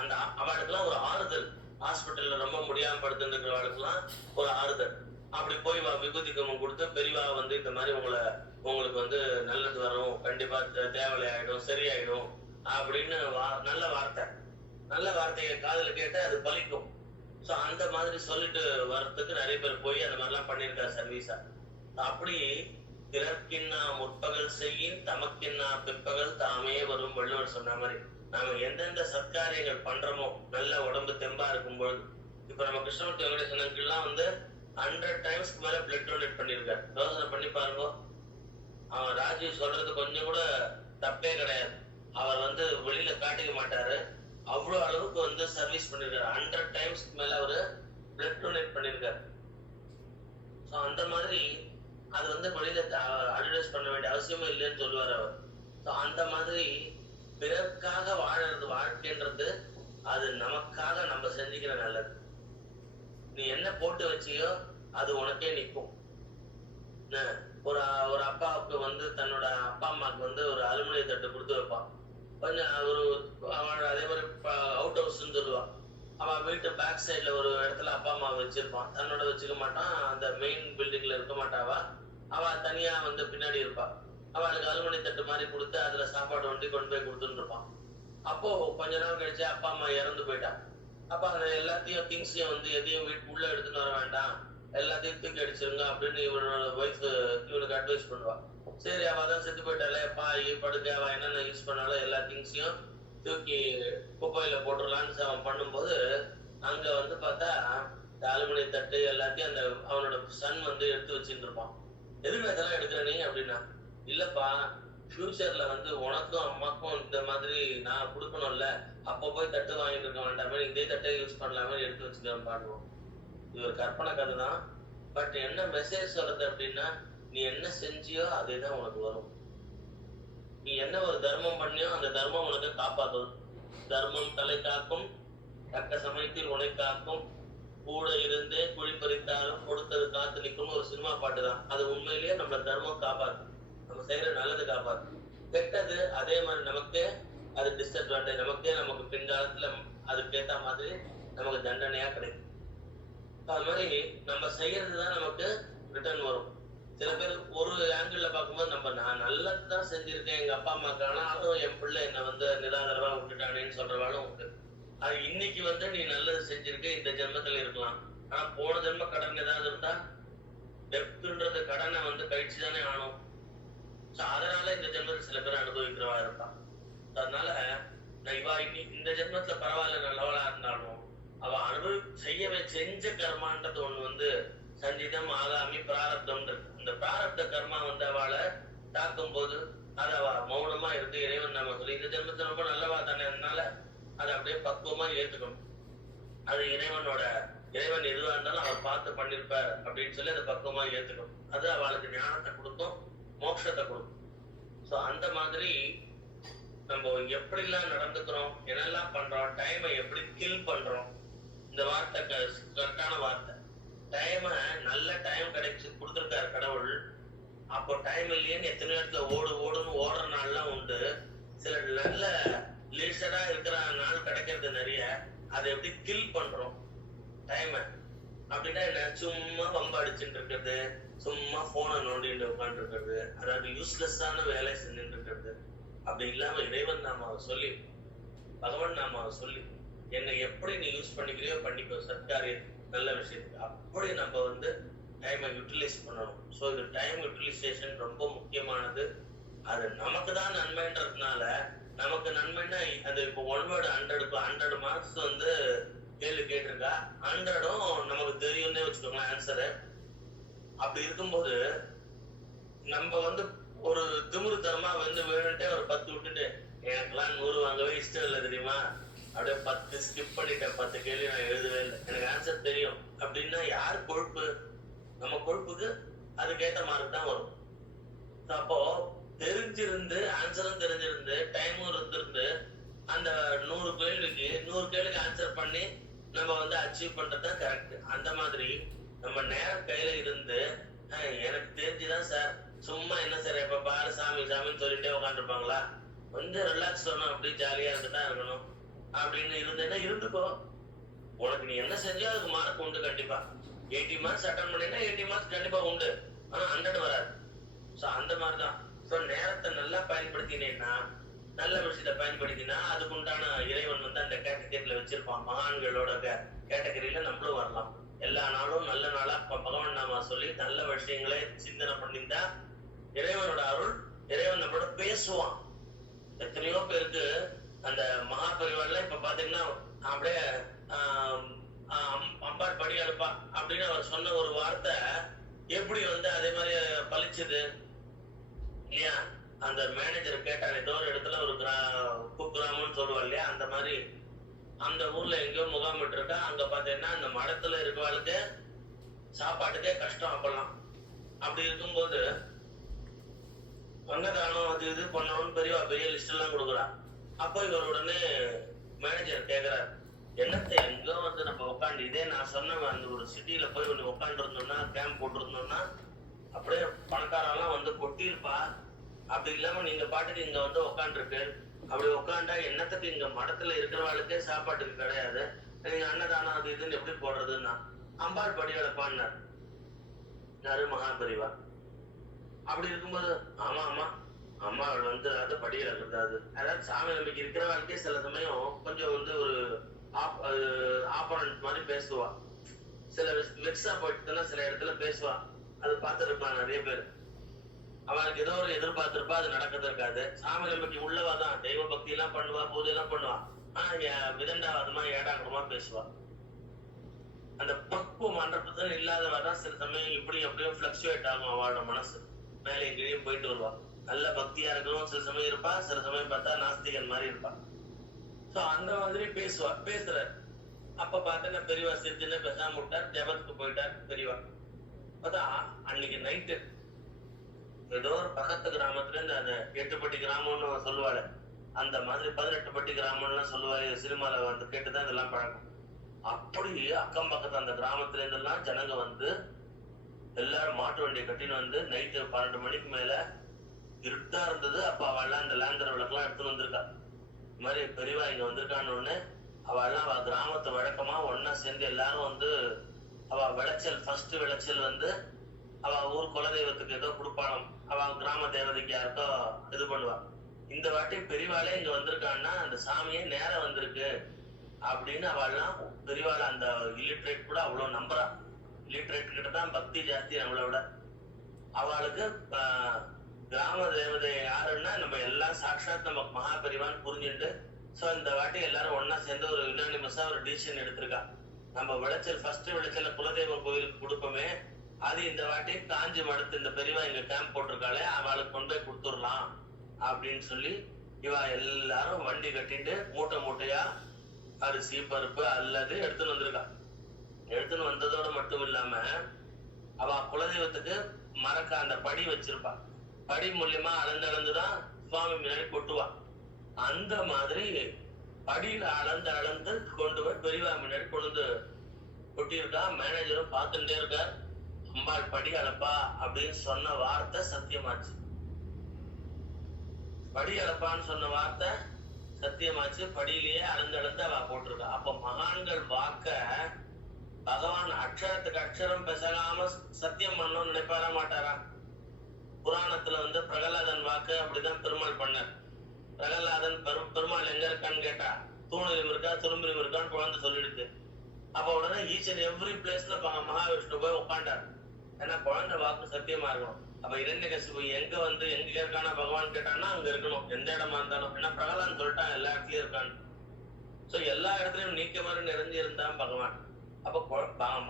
அந்த அவளுக்குலாம் ஒரு ஆறுதல், ஹாஸ்பிட்டல்ல ரொம்ப முடியாம படுத்துருக்கிறவளுக்குலாம் ஒரு ஆறுதல். அப்படி போய் விபூதி குங்குமம் கொடுத்து பெரியவா வந்து இந்த மாதிரி உங்களுக்கு வந்து நல்லது வரும், கண்டிப்பா தேவலை ஆயிடும், சரியாயிடும் அப்படின்னு நல்ல வார்த்தையை காதுல கேட்டு அது பலிக்கும். சோ அந்த மாதிரி சொல்லிட்டு வர்றதுக்கு நிறைய பேர் போய் அந்த மாதிரி எல்லாம் பண்ணிருக்காரு சர்வீஸா. அப்படி பிறர்க்கின்னா முற்பகல் செய்யின் தமக்கின்னா பிற்பகல் தாமே வரும் வள்ளுவர் சொன்ன மாதிரி நாம எந்தெந்த சத்காரியங்கள் பண்றோமோ நல்ல உடம்பு தெம்பா இருக்கும்போது, இப்ப நம்ம கிருஷ்ணமூர்த்தி வெங்கடேசனுக்கு எல்லாம் வந்து 100 டைம்ஸ்க்கு மேல பிளட் டொனேட் பண்ணிருக்காரு. யோசனை பண்ணி பாருங்க. அவன் ராஜீவ் சொல்றது கொஞ்சம் கூட தப்பே கிடையாது. அவர் வந்து வெளியில காட்டிக்க மாட்டாரு. அவ்வளவு அளவுக்கு வந்து சர்வீஸ் பண்ணிருக்காரு. 100 டைம்ஸ்க்கு மேல அவரு பிளட் டொனேட் பண்ணிருக்காரு. அந்த மாதிரி அது வந்து வெளியில அட்வர்டைஸ் பண்ண வேண்டிய அவசியமும் இல்லைன்னு சொல்லுவார் அவர். அந்த மாதிரி பிறர்க்காக வாழறது வாழ்க்கைன்றது அது நமக்காக நம்ம செஞ்சுக்கிற நல்லது. நீ என்ன போட்டு வச்சியோ அது உனக்கே நிற்கும். ஒரு அப்பாவுக்கு வந்து தன்னோட அப்பா அம்மாவுக்கு வந்து ஒரு அலுமினிய தட்டு கொடுத்து வைப்பான். கொஞ்சம் அவன் அதே மாதிரி அவுட் ஹவுஸ்ன்னு சொல்லுவான். அவன் வீட்டு பேக் சைட்ல ஒரு இடத்துல அப்பா அம்மா வச்சிருப்பான். தன்னோட வச்சுக்க மாட்டான். அந்த மெயின் பில்டிங்ல இருக்க மாட்டாவா. அவன் தனியா வந்து பின்னாடி இருப்பான். அவளுக்கு அலுமினிய தட்டு மாதிரி கொடுத்து அதுல சாப்பாடு வண்டி கொண்டு போய் கொடுத்துட்டு இருப்பான். அப்போ கொஞ்ச நாள் கழிச்சு அப்பா அம்மா இறந்து போயிட்டான். அப்ப அந்த எல்லாத்தையும் திங்ஸையும் வந்து எதையும் வீட்டு உள்ள எடுத்துன்னு வர வேண்டாம், எல்லாத்தையும் தூக்கி அடிச்சிருங்க அப்படின்னு இவனோட ஒய்ஃப் இவனுக்கு அட்வைஸ் பண்ணுவான். சரி, அவ தான் செத்து போயிட்டாலே, பாய் படுக்க அவ என்னென்ன யூஸ் பண்ணாலும் எல்லா திங்ஸையும் தூக்கி குப்பையில போட்டுடலான்னு அவன் பண்ணும்போது அங்க வந்து பார்த்தா அலுமினிய தட்டு எல்லாத்தையும் அந்த அவனோட சன் வந்து எடுத்து வச்சுட்டு இருப்பான். எதுக்கு இதெல்லாம் எடுக்கிற நீ அப்படின்னா, இல்லப்பா ஃபியூச்சர்ல வந்து உனக்கும் அம்மாக்கும் இந்த மாதிரி நான் கொடுக்கணும்ல, அப்போ போய் தட்டு வாங்கிட்டு இருக்க வேண்டாமே, இதே தட்டை யூஸ் பண்ணலாமே எடுத்து வச்சுக்கிறேன் பாடுவோம். இது ஒரு கற்பனை கதை தான். பட் என்ன மெசேஜ் சொல்றது அப்படின்னா, நீ என்ன செஞ்சியோ அதேதான் உனக்கு வரும். நீ என்ன ஒரு தர்மம் பண்ணியோ அந்த தர்மம் உனக்கு காப்பாற்றும். தர்மம் தலை காக்கும், தக்க சமயத்தில் உனை காக்கும், கூட இருந்து குழி பறித்தாலும் கொடுத்தது காத்து நிற்கும்னு ஒரு சினிமா பாட்டு தான். அது உண்மையிலேயே நம்ம தர்மம் காப்பாற்றும், நம்ம செய்யற நல்லது காப்பாற்றும். கெட்டது அதே மாதிரி நமக்கே அது டிஸ்அட்வான்டேஜ், நமக்கு பின்காலத்துல அதுக்கேற்ற மாதிரி நமக்கு தண்டனையா கிடைக்கும். அது மாதிரி நம்ம செய்யறதுதான் நமக்கு ரிட்டர்ன் வரும். சில பேர் ஒரு ஆங்கிள் பார்க்கும்போது நான் நல்லதுதான் செஞ்சிருக்கேன் எங்க அப்பா அம்மாக்கான, அதுவும் என் பிள்ளை என்ன வந்து நிராதரவா விட்டுட்டானேன்னு சொல்றவாளும் உண்டு. அது இன்னைக்கு வந்து நீ நல்லது செஞ்சிருக்க, இந்த ஜென்மத்துல இருக்கலாம். ஆனா போன ஜென்ம கடன் ஏதாவது இருந்தா டெப்த்ன்றது கடனை வந்து கழிச்சுதானே ஆனும். அதனால இந்த ஜென்மத்தில் சில பேர் அனுபவிக்கிறவா இருப்பான். அதனால இவா இந்த ஜென்மத்துல பரவாயில்ல நல்லவளா இருந்தாலும் அவ செஞ்ச கர்மான்றது ஒண்ணு வந்து சஞ்சிதம் ஆகாமி பிராரப்தம் இருக்கு. இந்த பிராரப்த கர்மா வந்து அவளை தாக்கும் போது அதை அவ மௌனமா இருந்து இறைவன் நம்ம சொல்லி இந்த ஜென்மத்தை ரொம்ப நல்லவா தானே, அதனால அதை அப்படியே பக்குவமா ஏத்துக்கணும். அது இறைவன் எதுவா இருந்தாலும் அவர் பார்த்து பண்ணிருப்பார் அப்படின்னு சொல்லி அதை பக்குவமா ஏத்துக்கணும். அது அவளுக்கு ஞானத்தை கொடுக்கும், மோட்சத்தை கொடுக்கும். சோ அந்த மாதிரி நம்ம எப்படிலாம் நடந்துக்கிறோம், என்னெல்லாம் பண்றோம், டைமை எப்படி கில் பண்றோம். இந்த வார்த்தை கரெக்டான வார்த்தை. டைமை நல்ல டைம் கிடைச்சு கொடுத்துருக்காரு கடவுள். அப்போ டைம் இல்லையேன்னு எத்தனை இடத்துல ஓடுன்னு ஓடுற நாள்லாம் உண்டு. சில நல்ல லீசரா இருக்கிற நாள் கிடைக்கிறது நிறைய. அதை எப்படி கில் பண்றோம் டைமை அப்படின்னா என்ன, சும்மா வம்பு அடிச்சுட்டு இருக்கிறது, சும்மா போனை நோண்டிட்டு உட்காந்து இருக்கிறது, அதாவது யூஸ்லெஸ்ஸான வேலை செஞ்சுட்டு இருக்கிறது. அப்படி இல்லாம இறைவன் நாம சொல்லி, பகவான் நாம சொல்லி, என்னை எப்படி நீ யூஸ் பண்ணிக்கிறியோ பண்ணிக்கோ சத்காரிய நல்ல விஷயத்துக்கு, அப்படி நம்ம வந்து டைமை யூட்டிலைஸ் பண்ணணும். ஸோ இது டைம் யூட்டிலைசேஷன் ரொம்ப முக்கியமானது. அது நமக்கு தான் நன்மைன்றதுனால, நமக்கு நன்மைன்னா அது இப்போ 1 word 100 மார்க்ஸ் வந்து கேள்வி கேட்டிருக்கா, 100ம் நமக்கு தெரியும்னே வச்சுக்கோங்களேன் ஆன்சரு. அப்படி இருக்கும்போது நம்ம வந்து ஒரு திமிரு தரமா வந்து வேணுன்ட்டே ஒரு 10 விட்டுட்டு எனக்கெல்லாம் 100 வாங்கவே இஷ்டம் இல்லை தெரியுமா அப்படியே 10 ஸ்கிப் பண்ணிட்டேன். 10 கேள்வி நான் எழுதவே இல்லை. எனக்கு ஆன்சர் தெரியும் அப்படின்னா யார் கொழுப்பு? நம்ம கொழுப்புக்கு அதுக்கேற்ற மார்க் தான் வரும். அப்போ தெரிஞ்சிருந்து ஆன்சரும் தெரிஞ்சிருந்து டைமும் இருந்திருந்து அந்த 100 கேள்விக்கு ஆன்சர் பண்ணி நம்ம வந்து அச்சீவ் பண்றது தான் கரெக்ட். அந்த மாதிரி நம்ம நேரம் கையில இருந்து எனக்கு தெரிஞ்சுதான் சார், சும்மா என்ன சார் எப்ப பாரு சாமி சாமின்னு சொல்லிட்டே உட்காந்துருப்பாங்களா? கொஞ்சம் ரிலாக்ஸ் பண்ணணும், அப்படி ஜாலியா இருந்துதான் இருக்கணும் அப்படின்னு இருந்தேன்னா இருந்துக்கோ. உனக்கு நீ என்ன செஞ்சோ அதுக்கு மார்க் உண்டு கண்டிப்பா. 80 மார்க்ஸ் அட்டன் பண்ணினா 80 மார்க்ஸ் கண்டிப்பா உண்டு. ஆனா 100 வராது. சோ அந்த மாதிரிதான். சோ நேரத்தை நல்லா பயன்படுத்தினேன்னா, நல்ல விஷயத்த பயன்படுத்தினா அதுக்கு உண்டான இறைவன் வந்து அந்த கேட்டகரியில வச்சிருப்பான். மகான்களோட கேட்டகரியில நம்மளும் வரலாம். எல்லா நாளும் நல்ல நாளா பகவான் நாம சொல்லி நல்ல விஷயங்களே சிந்தனை பண்ணிருந்தா இறைவனோட அருள், இறைவன் நம்மளோட பேசுவான். எத்தனையோ பேருக்கு அந்த மகா பரிவாரில இப்ப பாத்தீங்கன்னா அப்படியே அம்பாள் படி அனுப்பா அப்படின்னு அவர் சொன்ன ஒரு வார்த்தை எப்படி வந்து அதே மாதிரி பழிச்சது இல்லையா? அந்த மேனேஜர் கேட்டார், ஏதோ ஒரு இடத்துல ஒரு குக்கிராமம்னு சொல்லுவா இல்லையா, அந்த மாதிரி அந்த ஊர்ல எங்கேயோ முகாமிட்டு இருக்கா. அங்க பாத்தீங்கன்னா அந்த மடத்துல இருக்கவாளுக்கு சாப்பாட்டுக்கே கஷ்டம். அப்பெல்லாம் அப்படி இருக்கும்போது அங்கதானம் அது இது பண்ணணும்னு பெரிய லிஸ்ட் எல்லாம் கொடுக்குறா. அப்போ இவர் உடனே மேனேஜர் கேக்குறாரு, என்னத்த எங்க வந்து நம்ம உட்காந்து இதே நான் சொன்ன அந்த ஒரு சிட்டியில போய் ஒண்ணு உட்காந்து இருந்தோம்னா, கேம்ப் போட்டிருந்தோம்னா அப்படியே பணக்காரெல்லாம் வந்து கொட்டிருப்பா. அப்படி இல்லாம நீங்க பாட்டுக்கு இங்க வந்து உட்காந்துருக்கு. அப்படி உட்காண்டா என்னத்துக்கு இங்க மடத்துல இருக்கிறவாளுக்கே சாப்பாட்டுக்கு கிடையாது, நீங்க அன்னதானம் அது இதுன்னு எப்படி போடுறதுன்னா அம்பாள் படியால பாடினார் யாரு? மகாபரிவா. அப்படி இருக்கும்போது ஆமா ஆமா அம்மா அவள் வந்து அது படியில இருக்கிறது. அதாவது சாமி நம்பிக்கை இருக்கிறவாளுக்கே சில சமயம் கொஞ்சம் வந்து ஒரு ஆப்போனன்ட் மாதிரி பேசுவா. சில வெக்ஸா போயிட்டுனா சில இடத்துல பேசுவா. அது பார்த்துருப்பான் நிறைய பேர். அவனுக்கு ஏதோ ஒரு எதிர்பார்த்திருப்பா, அது நடக்கிறது இருக்காது. சாமி நம்பிக்கை உள்ளவாதான், தெய்வ பக்தி எல்லாம் பண்ணுவா, பூஜை எல்லாம் பண்ணுவா. ஆனா விதண்டாவாதமா ஏடாகமா பேசுவா. அந்த பக்குவ மன்றப்பதான் இல்லாதவாதான் சில சமயம் இப்படி அப்படியும் பிளக்சுவேட் ஆகும். அவளோட மனசு மேலே எங்கேயும் போயிட்டு வருவா. நல்ல பக்தியா இருக்கணும் சில சமயம் இருப்பா, சில சமயம் பார்த்தா நாஸ்திகன் மாதிரி இருப்பா. சோ அந்த மாதிரி பேசுற அப்ப பார்த்தா பெரியவா சிரிச்சுன்னு பேசாம விட்டார். ஜபத்துக்கு போயிட்டார் பெரியவா. பார்த்தா அன்னைக்கு நைட்டு ஏதோ ஒரு பக்கத்து கிராமத்துல இருந்து அந்த 8பட்டி கிராமம்னு சொல்லுவாள், அந்த மாதிரி 18பட்டி கிராமம்லாம் சொல்லுவாரு. சினிமால வந்து கேட்டுதான் இதெல்லாம் பழக்கம். அப்படி அக்கம் பக்கத்து அந்த கிராமத்துல இருந்தெல்லாம் ஜனங்க வந்து எல்லாரும் மாட்டு வண்டியை கட்டின்னு வந்து நைட்டு 12 மணிக்கு மேல இருட்டா இருந்தது. அப்ப அவள்லாம் அந்த லேந்தர் விளக்கெல்லாம் எடுத்துன்னு வந்திருக்கா. இந்த மாதிரி பெரியவா இங்க வந்திருக்கான்னு ஒண்ணு. அவள்லாம் அவ கிராமத்து வழக்கமா ஒன்னா சேர்ந்து எல்லாரும் வந்து அவ விளைச்சல் ஃபர்ஸ்ட் விளைச்சல் வந்து அவ ஊர் குலதெய்வத்துக்கு ஏதோ கொடுப்பாளாம். அவ கிராம தேவதைக்கு யாருக்கோ இது பண்ணுவா. இந்த வாட்டி பெரியவாளே இங்க வந்திருக்கான்னா அந்த சாமியே நேரம் வந்திருக்கு அப்படின்னு அவள்லாம் பெரியவாள அந்த இல்லிட்ரேட் கூட அவ்வளவு நம்புறா. இல்லிட்ரேட் கிட்ட தான் பக்தி ஜாஸ்தி நம்மளை விட. அவளுக்கு கிராம தேவதை யாருன்னா நம்ம எல்லாம் சாட்சாத் நம்ம மகா பெரியவான்னு புரிஞ்சுட்டு சோ இந்த வாட்டி எல்லாரும் ஒன்னா சேர்ந்து ஒரு யுனானிமஸா ஒரு டிசிஷன் எடுத்திருக்கா. நம்ம விளைச்சல் ஃபர்ஸ்ட் விளைச்சல குலதெய்வ கோயிலுக்கு கொடுப்போமே, அது இந்த வாட்டி காஞ்சி மடத்து இந்த பெரியவா இங்க கேம்ப் போட்டிருக்காளே அவளுக்கு கொண்டு போய் கொடுத்துடலாம் அப்படின்னு சொல்லி இவா எல்லாரும் வண்டி கட்டிட்டு மூட்டை மூட்டையா அரிசி பருப்பு அல்லது எடுத்துன்னு வந்திருக்கா. எடுத்துன்னு வந்ததோட மட்டும் இல்லாம அவ குலதெய்வத்துக்கு மறக்க அந்த படி வச்சிருப்பா. படி மூலியமா அளந்துதான் சுவாமி முன்னாடி கொட்டுவா. அந்த மாதிரி படியில அளந்து கொண்டு போய் பெரியவா முன்னாடி கொண்டு கொட்டியிருக்கா. மேனேஜரும் பார்த்துட்டே இருக்கார். அம்பாள் படி அளப்பா அப்படின்னு சொன்ன வார்த்தை சத்தியமாச்சு. படி அளப்பான்னு சொன்ன வார்த்தை சத்தியமாச்சு. படியிலேயே அளந்து அவ போட்டிருக்கா. அப்ப மகான்கள் வாக்க பகவான் அக்ஷரத்துக்கு அக்ஷரம் பெசகாம சத்தியம் பண்ணணும்னு நினைப்பாரா மாட்டாரா? புராணத்துல வந்து பிரகலாதன் வாக்கு அப்படிதான் பெருமாள் பண்ணார். பிரகலாதன் பெருமாள் எங்க இருக்கான்னு கேட்டா தூணிலும் இருக்கா துரும்பிலும் இருக்கான்னு குழந்தை சொல்லிடுது. அப்ப உடனே ஈச் அண்ட் எவ்ரி பிளேஸ்ல மகாவிஷ்ணு போய் உட்காண்டார். ஏன்னா குழந்தை வாக்கு சத்தியமா இருக்கணும். அப்ப இரண்யகசிபு எங்க வந்து எங்க இருக்கானா பகவான் கேட்டான்னா அங்க இருக்கணும், எந்த இடமா இருந்தாலும். ஏன்னா பிரகலாதன் சொல்லிட்டான் எல்லா இடத்துலயும் இருக்கான்னு. சோ எல்லா இடத்துலயும் நீக்க மாதிரி நிறைஞ்சு இருந்தான் பகவான். அப்ப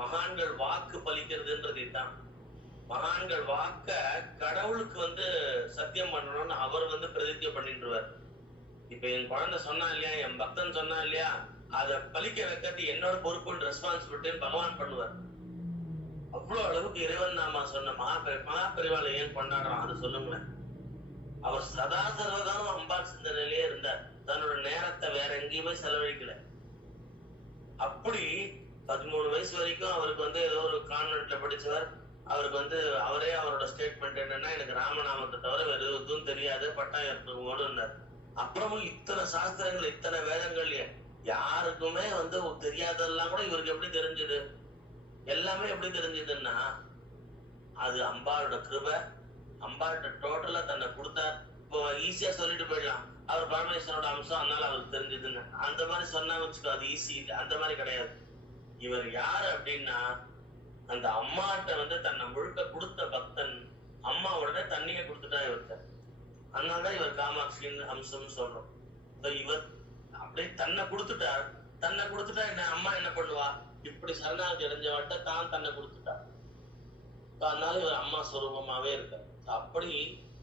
மகான்கள் வாக்கு பலிக்கிறதுன்றது இதுதான். மகான்கள் வாக்க கடவுளுக்கு வந்து சத்தியம் பண்ணணும்னு அவர் வந்து பிரதிஜை பண்ணிட்டுருவார். இப்ப என் குழந்தை சொன்னா இல்லையா, என் பக்தன் சொன்னா இல்லையா, அதை பலிக்க வைக்கிறது என்னோட பொறுப்புன்னு ரெஸ்பான்சிபிலிட்டின்னு பகவான் பண்ணுவார். அவ்வளவு அளவுக்கு இறைவன் நாம சொன்ன மகாபெரிவாளை ஏன் கொண்டாடுறோம் அது சொல்லுங்களேன். அவர் சதா சர்வகாலம் அம்பாள் சிந்தனையிலே இருந்தார். தன்னோட நேரத்தை வேற எங்கேயுமே செலவழிக்கல. அப்படி 13 வயசு வரைக்கும் அவருக்கு ஏதோ ஒரு கான்வென்ட்ல படிச்சவர். அவருக்கு அவரே அவரோட ஸ்டேட்மெண்ட் என்னன்னா, எனக்கு ராமநாமத்தை தவிர வேற எதுவும் தெரியாது, பட்டாயம் ஓடுனார். அப்புறமும் இத்தனை சாஸ்திரங்கள், இத்தனை வேதங்கள் யாருக்குமே தெரியாததெல்லாம் கூட இவருக்கு எப்படி தெரிஞ்சது? எல்லாமே எப்படி தெரிஞ்சதுன்னா, அது அம்பாளோட கிருபை. அம்பாள்கிட்ட டோட்டலா தன்னை கொடுத்தார். இப்போ ஈஸியா சொல்லிட்டு போயிடலாம், அவர் பரமேஸ்வரோட அம்சம், அதனால அவருக்கு தெரிஞ்சதுன்னு. அந்த மாதிரி சொன்னா வச்சுக்கோ, அது ஈஸி இல்லை. அந்த மாதிரி கிடையாது. இவர் யாரு அப்படின்னா, அந்த அம்மாட்ட தன்னை முழுக்க கொடுத்த பக்தன். அம்மா உடனே தண்ணியை கொடுத்துட்டா இவர்கிட்ட. அதனாலதான் இவர் காமாட்சியின் அம்சம் சொல்றோம். இவர் அப்படியே தன்னை கொடுத்துட்டார். தன்னை கொடுத்துட்டா என்ன, அம்மா என்ன பண்ணுவா? இப்படி சரணாகதி அடைஞ்சவட்ட தான் தன்னை கொடுத்துட்டா. அதனால இவர் அம்மா ஸ்வரூபமாவே இருக்கார். அப்படி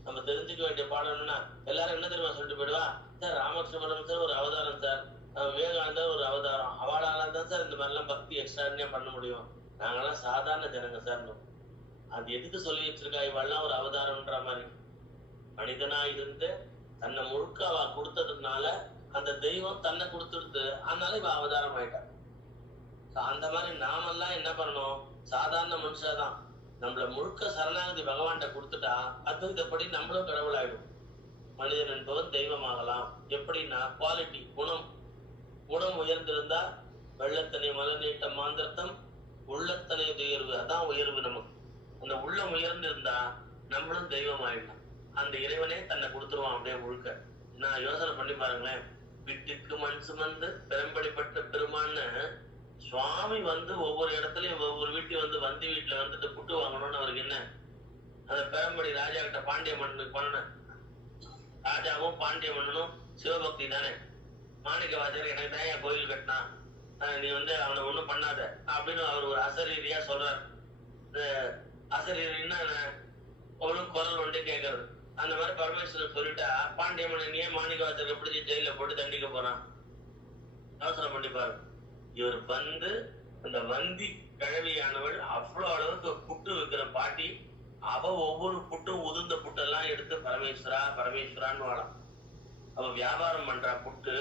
நம்ம தெரிஞ்சுக்க வேண்டிய பாடம் என்னன்னா, எல்லாரும் என்ன தெரியுமா சொல்லிட்டு போயிடுவா, சார் ராமகிருஷ்ண பரமஹம்சர் ஒரு அவதாரம் சார், விவேகானந்தர் ஒரு அவதாரம், அவளால தான் சார் இந்த மாதிரிலாம் பக்தி எக்ஸ்ட்ராடினரியா பண்ண முடியும், நாங்கெல்லாம் சாதாரண ஜனங்க சார். அது எதுக்கு சொல்லி வச்சிருக்கா, இவெல்லாம் ஒரு அவதாரம்ன்ற மாதிரி. மனிதனா இருந்து தன்னை முழுக்க அவ கொடுத்ததுனால அந்த தெய்வம் தன்னை கொடுத்துடுது, அதனால இவ அவதாரம் ஆயிட்டா. அந்த மாதிரி நாமெல்லாம் என்ன பண்ணணும், சாதாரண மனுஷாதான் நம்மள முழுக்க சரணாகதி பகவான்கிட்ட கொடுத்துட்டா அத்வைதப்படி நம்மளும் கடவுள் ஆயிடும். மனிதன் என்பவன் தெய்வமாகலாம். எப்படின்னா, குவாலிட்டி, குணம். குணம் உயர்ந்திருந்தா வெள்ளத்தனை மலநீட்ட மாந்திரத்தம் உள்ளத்தனை உயர்வு, அதான் உயர்வு நமக்கு. அந்த உள்ளம் உயர்ந்திருந்தா நம்மளும் தெய்வம் ஆயிடலாம். அந்த இறைவனே தன்னை கொடுத்துருவான் அப்படியே முழுக்க. நான் யோசனை பண்ணி பாருங்களேன், வீட்டுக்கு மண் சுமந்து பெரும்படிப்பட்ட பெருமான்னு சுவாமி ஒவ்வொரு இடத்துலயும் ஒவ்வொரு வீட்டையும் வந்தி வீட்டுல புட்டு வாங்கணும்னு அவருக்கு என்ன, அந்த பெரும்படி ராஜா கிட்ட பாண்டிய மன்னனுக்கு பண்ண, ராஜாவும் பாண்டிய மன்னனும் சிவபக்தி தானே. மாணிக்க வாசகர் எனக்கு தான் என் கோயில் கட்டினான், நீ அவனை ஒண்ணும் பண்ணாத அப்படின்னு அவர் ஒரு அசரீதியா சொல்றார். அசரீதினா ஒரு குரல் ஒன்றே கேட்கறது. அந்த மாதிரி பரமேஸ்வரன் சொல்லிட்டா, பாண்டிய மன்னன் ஏன் மாணிக்க வாசகர் பிடிச்சி ஜெயில போட்டு தண்டிக்க போறான்? யோசனை பண்ணி பாரு. இவர் அந்த வந்தி கிழவியானவள் அவ்வளவு அளவுக்கு புட்டு வைக்கிற பாட்டி, அவ ஒவ்வொரு புட்டும் உதிர்ந்த புட்டெல்லாம் எடுத்து பரமேஸ்வரா பரமேஸ்வரான்னு வாழலாம். அவ வியாபாரம் பண்றா புட்டு.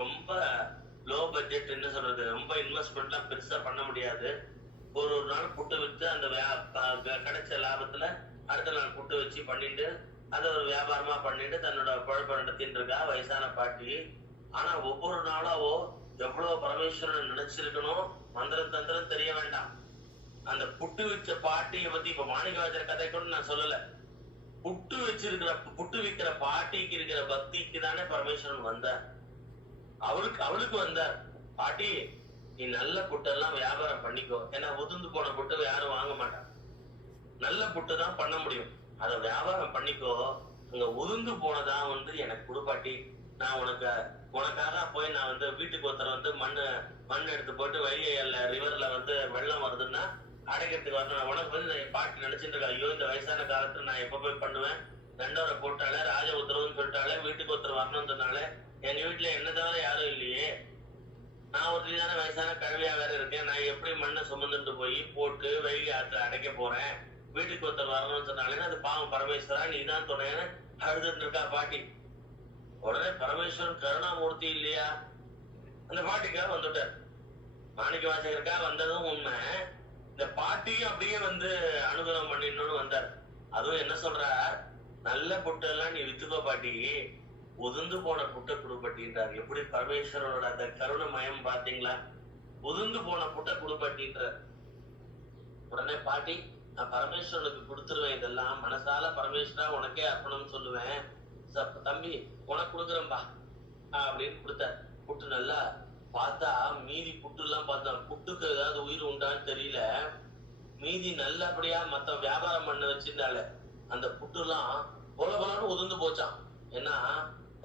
ரொம்ப லோ பட்ஜெட், என்ன சொல்றது, ரொம்ப இன்வெஸ்ட்மெண்ட்லாம் பெருசா பண்ண முடியாது. ஒரு நாள் புட்டு வித்து அந்த கிடைச்ச லாபத்துல அடுத்த நாள் புட்டு வச்சு பண்ணிட்டு அதை ஒரு வியாபாரமா பண்ணிட்டு தன்னோட குழப்ப நடத்தின்னு இருக்கா வயசான பாட்டி. ஆனா ஒவ்வொரு நாளாவோ எவ்வளவு பரமேஸ்வரன் நினைச்சிருக்கணும், மந்திரம் தந்திரம் தெரிய வேண்டாம். அந்த புட்டு வச்ச பாட்டியை பத்தி இப்ப மாணிக்கவாசகர் கதை கூட நான் சொல்லல. புட்டு விக்கிற பாட்டிக்கு இருக்கிற பக்திக்கு தானே பரமேஸ்வரன் வந்தார். அவளுக்கு வந்தார், பாட்டி நீ நல்ல புட்டெல்லாம் வியாபாரம் பண்ணிக்கோ, ஏன்னா உதிர்ந்து போன புட்டு யாரும் வாங்க மாட்டாங்க, நல்ல புட்டு தான் பண்ண முடியும், அதை வியாபாரம் பண்ணிக்கோ. அங்க உதிர்ந்து போனதான் எனக்கு குடுப்பாட்டி, நான் உனக்காக போய் நான் வீட்டுக்கு ஒருத்தர் மண் எடுத்து போட்டு வெளியே ரிவர்ல வெள்ளம் வருதுன்னா அடைக்கிறதுக்கு வரணும். உனக்கு பாட்டி நினைச்சிட்டு இருக்கா, ஐயோ இந்த வயசான காலத்துல நான் எப்ப போய் பண்ணுவேன், தண்டோரை போட்டாலே ராஜ உத்தரவுன்னு சொல்லிட்டாலே வீட்டுக்கு ஒருத்தர் வரணும்னு சொன்னாலே, எங்க வீட்டுல என்ன தவிர யாரும் இல்லையே, நான் ஒரு தானே வயசான கழுவியா வேற இருக்கேன், நான் எப்படி மண்ணை சுமந்துட்டு போய் போட்டு வெயில் ஆத்துல அடைக்க போறேன், வீட்டுக்கு ஒருத்தர் வரணும்னு சொன்னாலே அது பாவம் பரமேஸ்வரா நீதான் துணைன்னு அழுதுட்டு இருக்கா பாட்டி. உடனே பரமேஸ்வரன் கருணாமூர்த்தி இல்லையா, அந்த பாட்டிக்காக வந்துட்டார். மாணிக்க வாசகருக்காக வந்ததும் உண்மை, இந்த பாட்டியும் அப்படியே அனுகிரகம் பண்ணிடணும்னு வந்தார். அதுவும் என்ன சொல்றார், நல்ல புட்டெல்லாம் நீ வித்துக்கோ பாட்டி, உதிர்ந்து போன புட்டை குடுப்பட்டின்றார். எப்படி பரமேஸ்வரனோட அந்த கருணமயம் பாத்தீங்களா, உதிர்ந்து போன புட்டை குடுப்பட்டின்றார். உடனே பாட்டி, நான் பரமேஸ்வரனுக்கு கொடுத்துருவேன், இதெல்லாம் மனசால பரமேஸ்வரா உனக்கே அர்ப்பணம் சொல்லுவேன், தம்பி உனக்கு கொடுக்குறேன்பா அப்படின்னு கொடுத்தார். புட்டு நல்லா பார்த்தா, மீதி புட்டு எல்லாம் பார்த்தோம், புட்டுக்கு ஏதாவது உயிர் உண்டான்னு தெரியல, மீதி நல்லபடியா மத்த வியாபாரம் பண்ண வச்சிருந்தால அந்த புட்டு எல்லாம் போல போலன்னு உதிர்ந்து போச்சான். ஏன்னா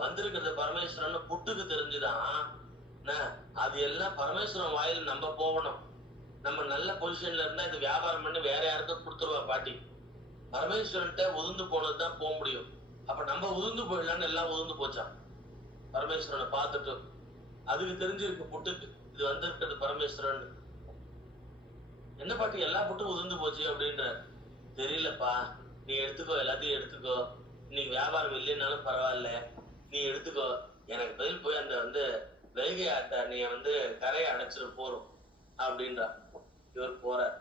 வந்திருக்கிறது பரமேஸ்வரன் புட்டுக்கு தெரிஞ்சுதான், அது எல்லாம் பரமேஸ்வரன் வாயில நம்ம போகணும். நம்ம நல்ல பொசிஷன்ல இருந்தா இது வியாபாரம் பண்ணி வேற யாருக்கும் கொடுத்துருவா பாட்டி. பரமேஸ்வரன்ட்ட உதிர்ந்து போனதுதான் போக முடியும். அப்ப நம்ம உதிர்ந்து போயிடலான்னு எல்லாம் உதிர்ந்து போச்சான். பரமேஸ்வரனை பார்த்துட்டு. அதுக்கு தெரிஞ்சிருக்கு புட்டுக்கு இது வந்திருக்கிறது பரமேஸ்வரன். என்ன பாட்டி எல்லா புட்டும் உதிர்ந்து போச்சு அப்படின்ற. தெரியலப்பா, நீ எடுத்துக்கோ, எல்லாத்தையும் எடுத்துக்கோ. இன்னைக்கு வியாபாரம் இல்லைன்னாலும் பரவாயில்ல, நீ எடுத்துக்கோ. எனக்கு பதில் போய் அந்த வைகை ஆத்த நீ கரையை அடைச்சிட்டு போறோம் அப்படின்றா. இவர் போறார்,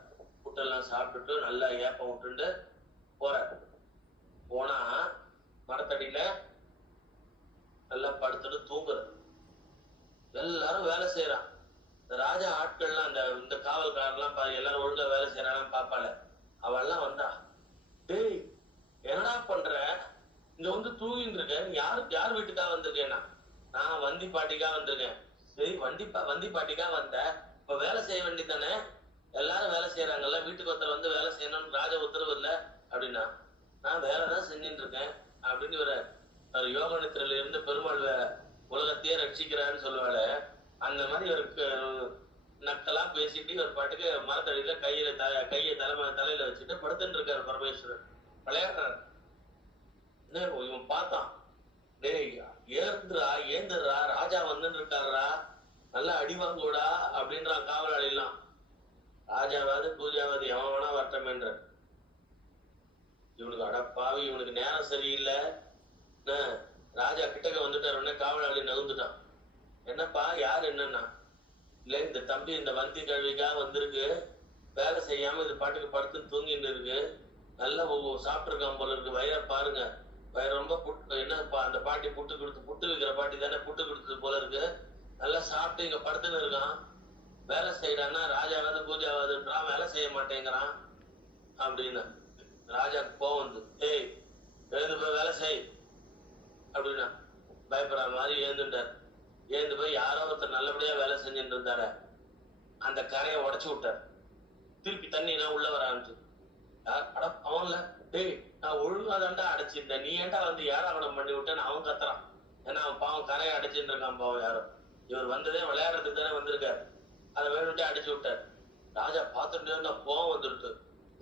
புட்டெல்லாம் சாப்பிட்டுட்டு நல்லா ஏப்பம் விட்டுண்டு போறார். போனா மரத்தடியில நல்லா படுத்துட்டு தூங்குற. எல்லாரும் வேலை செய்யறான். இந்த ராஜா ஆட்கள்லாம் இந்த காவல்காரெல்லாம் எல்லாரும் ஒழுங்கா வேலை செய்யறான்னு பாப்பாள. அவெல்லாம் வந்தா, டேய் என்னடா பண்ற, இங்க தூங்கிட்டு இருக்கேன், யார் வீட்டுக்காக வந்திருக்கேன்னா? நான் வந்தி பாட்டிக்காக வந்திருக்கேன். சரி, வந்தி பாட்டிக்காக வந்த, இப்ப வேலை செய்ய வேண்டியதானே? எல்லாரும் வேலை செய்யறாங்கல்ல, வீட்டுக்கு ஒருத்தர் வேலை செய்யணும்னு ராஜா உத்தரவு இல்லை அப்படின்னா. நான் வேலைதான் செஞ்சுட்டு இருக்கேன் அப்படின்னு ஒரு யோக நித்திரையில இருந்து பெருமாள் உலகத்தையே ரட்சிக்கிறான்னு சொல்லுவாள். அந்த மாதிரி இவருக்கு நக்கெல்லாம் பேசிட்டு ஒரு பாட்டுக்கு மரத்தடியில கையை தலையில வச்சுட்டு படுத்துட்டு இருக்காரு பரமேஸ்வரன். விளையாடுறாரு. இவன் பார்த்தான், டேய் ஏந்துடுறா, ராஜா வந்துட்டு இருக்காருடா, நல்லா அடி வாங்குடா அப்படின்றான் காவலாளிலாம். ராஜாவாது பூஜாவாது எவன் வேணா வரட்டமேன்ற. இவனுக்கு அடப்பாவி, இவனுக்கு நேரம் சரியில்லை. ராஜா கிட்டக்க வந்துட்டாரு. காவலாளி நகுந்துட்டான். என்னப்பா, யார் என்னன்னா? இல்ல, இந்த தம்பி இந்த வந்தி கழுவிக்காக வந்திருக்கு, வேலை செய்யாம இது பாட்டுக்கு படுத்து தூங்கிட்டு இருக்கு, நல்லா சாப்பிட்டு இருக்கான் போல இருக்கு, வயிற பாருங்க, வயிறு ரொம்ப என்னப்பா அந்த பாட்டி புட்டு விற்கிற பாட்டி தானே, புட்டு கொடுத்தது போல இருக்கு, நல்லா சாப்பிட்டு இங்க படுத்துன்னு இருக்கான். வேலை செய்யறான்னா ராஜாவாது பூஜாவாதுன்றான், வேலை செய்ய மாட்டேங்கிறான் அப்படின்னு. ராஜாக்கு கோவம் வந்து, ஏய் எழுந்து போய் வேலை செய் அப்படின்னா. பயப்படுற மாதிரி எழுந்துட்டார். எழுந்து போய் யாரோ ஒருத்தர் நல்லபடியா வேலை செஞ்சுட்டு இருந்தாரு, அந்த கரையை உடைச்சு விட்டார். திருப்பி தண்ணி நான் உள்ள வரான்னு. அவன்ல, டேய் நான் ஒழுங்காதான்டா அடைச்சிருந்தேன், நீ ஏன்டா ஏராவணம் பண்ணி விட்டேன்னு அவன் கத்துறான். ஏன்னா அவன் பாவம் கரையை அடைச்சிட்டு இருக்கான் பாவம். யாரும் இவர் வந்ததே விளையாடுறதுக்கு தானே வந்திருக்காரு, அதை வேணும்ட்டு அடிச்சு விட்டார். ராஜா பார்த்துட்டு கோவம் வந்துடுத்து.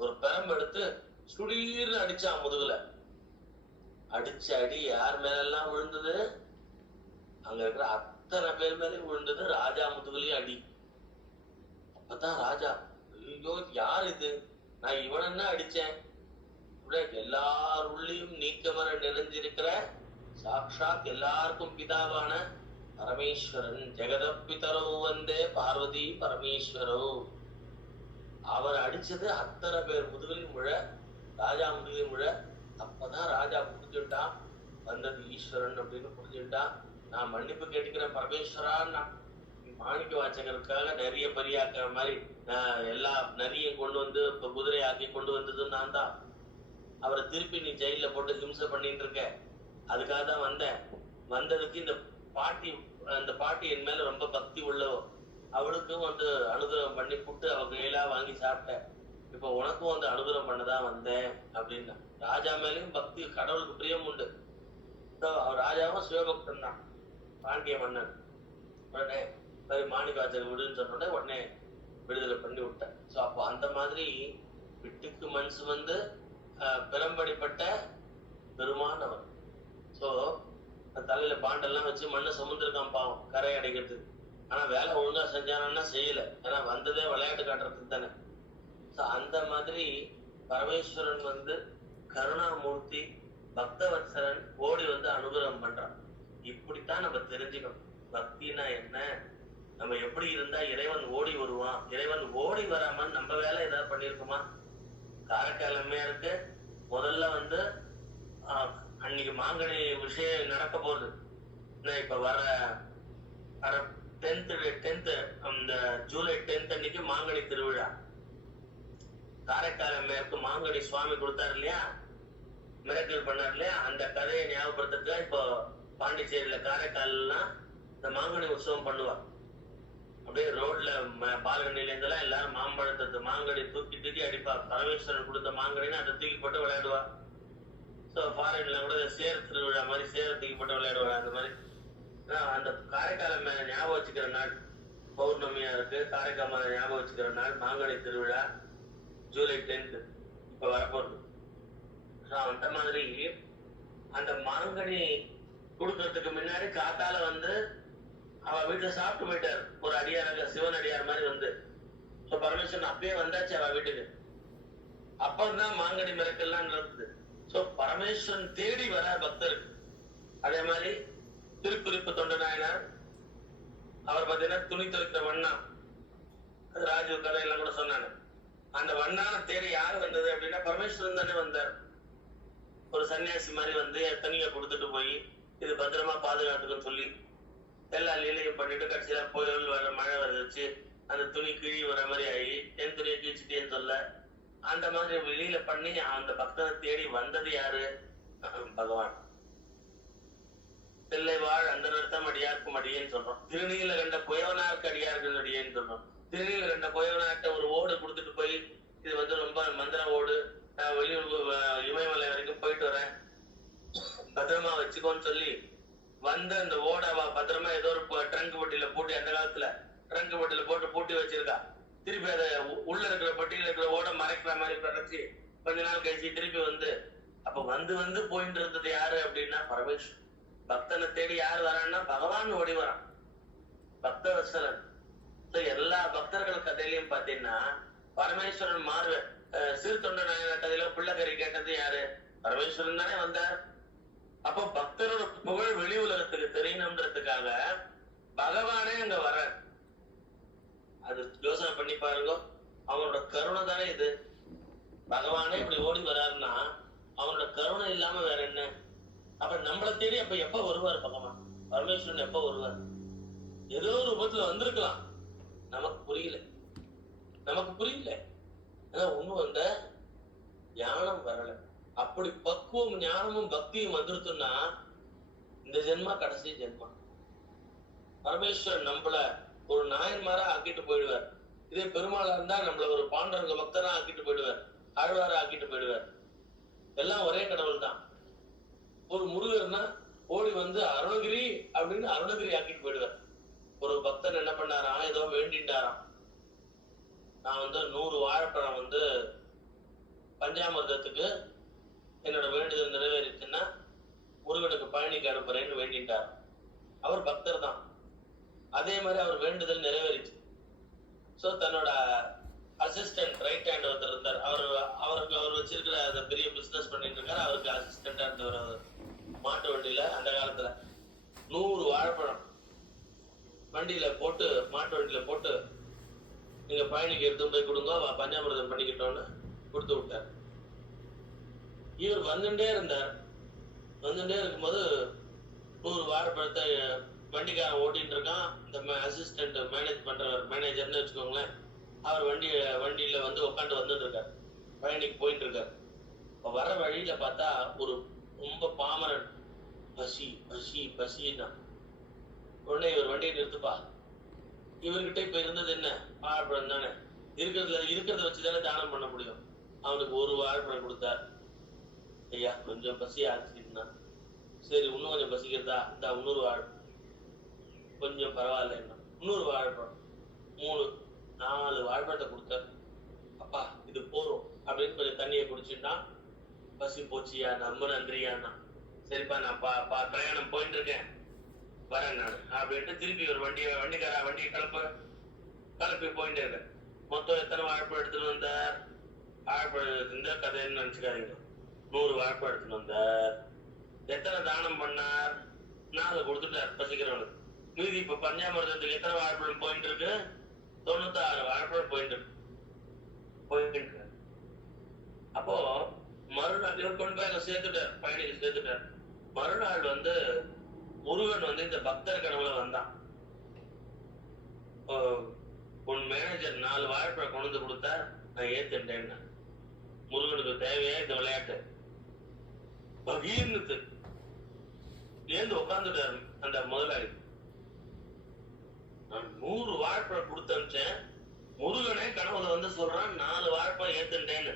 ஒரு பெரம்பு எடுத்து சுடீர்னு அடிச்சான் முதுகுல. அடிச்ச அடி யார் மேலெல்லாம் விழுந்தது? அங்க இருக்கிற அத்தனை பேர் மேலே விழுந்தது. ராஜா முதுகுலயும் அடி. அப்பதான் ராஜா, ஐயோ யார் இது, நான் இவன அடிச்சேன், எல்லார் உள்ளியும் நீக்கமர நிறைஞ்சிருக்கிற சாக்ஷாத் எல்லாருக்கும் பிதாவான பரமேஸ்வரன், ஜெகதப்பிதரோ வந்தே பார்வதி பரமேஸ்வரோ. அவர் அடிச்சது அத்தனை பேர் முதுகிலும் விழ, ராஜா முதுகிலும் விழ. அப்பதான் ராஜா புரிஞ்சுட்டான், வந்தது ஈஸ்வரன் அப்படின்னு புரிஞ்சுட்டான். நான் மன்னிப்பு கேட்டுக்கிறேன் பரமேஸ்வரான்னா. மாணிக்க வாச்சகருக்காக நிறைய பரியாக்குற மாதிரி எல்லா நரியும் கொண்டு இப்ப குதிரை ஆக்கி கொண்டு வந்தது நான் தான். அவரை திருப்பி நீ ஜெயில போட்டு ஹிம்சை பண்ணிட்டு இருக்க, அதுக்காக தான் வந்தேன். வந்ததுக்கு அந்த பாட்டி என் மேல ரொம்ப பக்தி உள்ளவோ, அவளுக்கும் அனுகிரகம் பண்ணி புட்டு அவ கையிலா வாங்கி சாப்பிட்டேன். இப்ப உனக்கும் அனுகிரகம் பண்ணதான் வந்தேன் அப்படின்னா. ராஜா மேலேயும் பக்தி, கடவுளுக்கு பிரியம் உண்டு. அவர் ராஜாவும் சிவபக்தன் தான், பாண்டிய மன்னன். உடனே மாணிக்க வாச்சகர் விடுன்னு சொன்ன உடனே விடுதலை பண்ணி விட்டேன். சோ அப்போ அந்த மாதிரி விட்டுக்கு மனசு பெரும்படிப்பட்ட பெருமான் அவர். சோ தலையில பாண்டெல்லாம் வச்சு மண்ணை சுமந்துருக்கான் பாவம் கரை அடைக்கிறதுக்கு. ஆனா வேலை ஒழுங்கா செஞ்சானா செய்யல, ஏன்னா வந்ததே விளையாட்டு காட்டுறதுக்கு தானே. சோ அந்த மாதிரி பரமேஸ்வரன் கருணாமூர்த்தி, பக்தவத்சரன் ஓடி அனுகிரகம் பண்றான். இப்படித்தான் நம்ம தெரிஞ்சுக்கணும் பக்தினா என்ன, நம்ம எப்படி இருந்தா இறைவன் ஓடி வருவான். இறைவன் ஓடி வராம நம்ம வேலை ஏதாவது பண்ணிருக்குமா? காரைக்கால் அம்மையாருக்கு முதல்ல அன்னைக்கு மாங்கனி விஷயம் நடக்க போகுது. இப்ப வர 10th அந்த ஜூலை 10th அன்னைக்கு மாங்கனி திருவிழா. காரைக்கால் அம்மையாருக்கு மாங்கனி சுவாமி கொடுத்தாரு இல்லையா, மிரக்கல் பண்ணார் இல்லையா, அந்த கதையை ஞாபகப்படுத்துறதுக்கு இப்போ பாண்டிச்சேரியில காரைக்கால்லாம் இந்த மாங்கனி உற்சவம் பண்ணுவார். அப்படியே ரோட்ல பால்கனில இருந்தெல்லாம் எல்லாரும் மாம்பழத்தை மாங்கனி தூக்கி அடிப்பா. பரமேஸ்வரன் கொடுத்த மாங்கனின்னு அதை தூக்கி போட்டு விளையாடுவா. ஸோ ஃபாரின்ல கூட சேர் திருவிழா மாதிரி சேர தூக்கி போட்டு விளையாடுவாங்க. அந்த மாதிரி அந்த காரைக்கால் மேல ஞாபகம் வச்சுக்கிற நாள் பௌர்ணமியா இருக்கு. காரைக்கால் மேல ஞாபகம் வச்சுக்கிற நாள் மாங்கனி திருவிழா ஜூலை 10th இப்ப வரப்போகுது. அந்த மாதிரி அந்த மாங்கனி கொடுக்கறதுக்கு முன்னாடி காத்தால வந்து அவ வீட்டுல சாப்பிட்டு போயிட்டாரு. ஒரு அடியாராக சிவன் அடியார் மாதிரி வந்து பரமேஸ்வரன் அப்பயே வந்தாச்சு அவ வீட்டுக்கு. அப்பதான் மாங்கனி மிரட்டெல்லாம் நடக்குது. சோ பரமேஸ்வரன் தேடி வர பக்தருக்கு. அதே மாதிரி திருக்குறிப்பு தொண்ட நாயனார் அவர் பாத்தீங்கன்னா துணி துவைக்கிற வண்ணா, அது ராஜீவ் கதையெல்லாம் கூட சொன்னாங்க. அந்த வண்ணான தேடி யாரு வந்தது அப்படின்னா பரமேஸ்வரன் தானே வந்தார். ஒரு சன்னியாசி மாதிரி வந்து துணியை கொடுத்துட்டு போய் இது பத்திரமா பாதுகாத்துக்குன்னு சொல்லி எல்லா லீலையும் பண்ணிட்டு கடைசியில புயல் வர மழை வந்துச்சு, அந்த துணி கிழி வர மாதிரி ஆகி என் துணியை கிழிச்சிட்டேன்னு சொல்ல அந்த மாதிரி வெளியில பண்ணி அந்த பக்தரை தேடி வந்தது யாரு? பகவான். பிள்ளை வாழ் அந்த நிறுத்தம் அடியாருக்கும் அடியேன்னு சொல்றோம். திருநீல கண்ட புயவனாருக்கு அடியார்கள் அடியேன்னு சொல்றோம். திருநீல கண்ட புயவனார்ட்ட ஒரு ஓடு கொடுத்துட்டு போய் இது வந்து ரொம்ப மந்திர ஓடு, வெளியூர் இமயமலை வரைக்கும் போயிட்டு வரேன், பத்திரமா வச்சுக்கோன்னு சொல்லி வந்து அந்த ஓட பத்திரமா ஏதோ ஒரு ட்ரங்க் பொட்டியில பூட்டி, அந்த காலத்துல ட்ரங்க் பொட்டியில போட்டு பூட்டி வச்சிருக்கா. திருப்பி அதை உள்ள இருக்கிற பொட்டியில இருக்கிற ஓட மறைக்கிற மாதிரி படைச்சு கொஞ்ச நாள் கழிச்சு திருப்பி வந்து அப்ப வந்து வந்து போயிட்டு இருந்தது யாரு அப்படின்னா பரமேஸ்வரன். பக்தனை தேடி யார் வரான்னா பகவான் ஓடி வரான், பக்தவத்சலன். எல்லா பக்தர்கள் கதையிலையும் பாத்தீங்கன்னா பரமேஸ்வரன் மாறுவேன். சிறு தொண்ட நாயனார் கதையில பிள்ளைக்கறி கேட்டது யாரு? பரமேஸ்வரன் தானே வந்தார். அப்போ பக்தரோட புகழ் வெளி உலகத்துக்கு தெரியணும்ன்றதுக்காக பகவானே அங்க வர. அது யோசனை பண்ணி பாருங்க, அவனோட கருணை தானே இது. பகவானே இப்படி ஓடி வராருன்னா அவனோட கருணை இல்லாம வேற என்ன? அப்ப நம்மளை தேடி அப்ப எப்ப வருவார் பகவான்? பரமேஸ்வரன் எப்ப வருவார்? ஏதோ ஒரு ரூபத்துல வந்திருக்கலாம், நமக்கு புரியல. ஒண்ணும் வந்த ஞானம் வரல. அப்படி பக்குவம் ஞானமும் பக்தியும் வந்துருத்துன்னா இந்த ஜென்மா கடைசி ஜென்மா. பரமேஸ்வரன் நம்மள ஒரு நாயன்மாரா ஆக்கிட்டு போயிடுவார். இதே பெருமாளா இருந்தா நம்மள ஒரு பாண்டவங்க பக்தரா ஆக்கிட்டு போயிடுவார், ஆழ்வாரா ஆக்கிட்டு போயிடுவார். எல்லாம் ஒரே கடவுள் தான். ஒரு முருகர்னா ஓடி வந்து அருணகிரி அப்படின்னு அருணகிரி ஆக்கிட்டு போயிடுவார். ஒரு பக்தன் என்ன பண்ணாராம், ஏதோ வேண்டின்றாராம், நான் வந்து 100 வாழைப்பழம் வந்து பஞ்சாமிர்தத்துக்கு என்னோட வேண்டுதல் நிறைவேறிச்சுன்னா முருகனுக்கு பழனிக்கு அனுப்புறேன்னு வேண்டிட்டார். அவர் பக்தர் தான். அதே மாதிரி அவர் வேண்டுதல் நிறைவேறிச்சு. சோ தன்னோட அசிஸ்டன்ட் ரைட் ஹேண்ட் ஒருத்தர் இருந்தார். அவர் வச்சிருக்கிற அந்த பெரிய பிசினஸ் பண்ணிட்டு இருக்காரு. அவருக்கு அசிஸ்டண்டா இருந்தவர் மாட்டு வண்டியில அந்த காலத்துல 100 வாழைப்பழம் வண்டியில போட்டு மாட்டு வண்டியில போட்டு நீங்க பழனிக்கு எடுத்து போய் கொடுங்க, பஞ்சாமிர்தம் பண்ணிக்கிட்டோன்னு கொடுத்து விட்டார். இவர் வந்துட்டே இருந்தார். வந்துட்டே இருக்கும்போது 100 வாழைப்பழத்தை வண்டிக்காரன் ஓட்டிட்டு இருக்கான். இந்த அசிஸ்டன்ட் மேனேஜ் பண்றவர், மேனேஜர்னு வச்சுக்கோங்களேன், அவர் வண்டியில வந்து உட்காந்து வந்துட்டு இருக்காரு, பழனிக்கு போயிட்டு இருக்காரு. வர வழியில பார்த்தா ஒரு ரொம்ப பாமரன் பசி பசி பசின்னா உடனே இவர் வண்டியை நிறுத்துப்பா, இவர்கிட்ட இப்ப இருந்தது என்ன? வாழைப்பழம் தானே, இருக்கிறத வச்சுதானே தானம் பண்ண முடியும். அவனுக்கு 1 வாழைப்பழம் கொடுத்தார். ஐயா கொஞ்சம் பசி ஆச்சுன்னா, சரி இன்னும் கொஞ்சம் பசிக்கிறதா, இந்த 100 வாழை கொஞ்சம் பரவாயில்ல, என்ன 100 வாழைப்பழம் 3 4 வாழைப்பழத்தை கொடுத்தார். அப்பா இது போறோம் அப்படின்னு கொஞ்சம் தண்ணியை குடிச்சுட்டா பசி போச்சியா, ரொம்ப நன்றியாண்ணா. சரிப்பா நான் பிரயாணம் போயிட்டு இருக்கேன், வரேன் நான் அப்படின்ட்டு திருப்பி ஒரு வண்டியை கிளப்பி போயிட்டே இருக்கேன். மொத்தம் எத்தனை வாழைப்பழம் எடுத்துட்டு வந்தார்? வாழைப்பழம் இந்த கதைன்னு நினைச்சுக்காதீங்க, 100 வாழைப்பழம் எடுத்துட்டு வந்தார். எத்தனை தானம் பண்ணார்? 4 கொடுத்துட்டார் பசிக்கிறவனுக்கு. மீதி இப்ப பஞ்சாமிர்தத்துக்கு எத்தனை வாழைப்பழம் போயிட்டு இருக்கு? 96 வாழைப்பழம் போயிட்டு இருக்கு. அப்போ மறுநாள் இவர் கொண்டு போய் சேர்த்துட்டார், பயணிக்கு சேர்த்துட்டார். மறுநாள் வந்து முருகன் வந்து இந்த பக்தர் கனவுல வந்தான். உன் மேனேஜர் 4 வாழைப்பழம் கொண்டு வந்து கொடுத்தா நான் ஏத்துட்டேன். முருகனுக்கு தேவையா இந்த விளையாட்டு? பகீர்னு ஏந்து உட்காந்துட்டாரு அந்த முதலாளி. நான் 100 வாழைப்பழம் கொடுத்து அனுப்பிச்சேன், முருகனே கனவுல வந்து சொல்றான் 4 வாழைப்பழம் ஏத்துட்டேன்னு.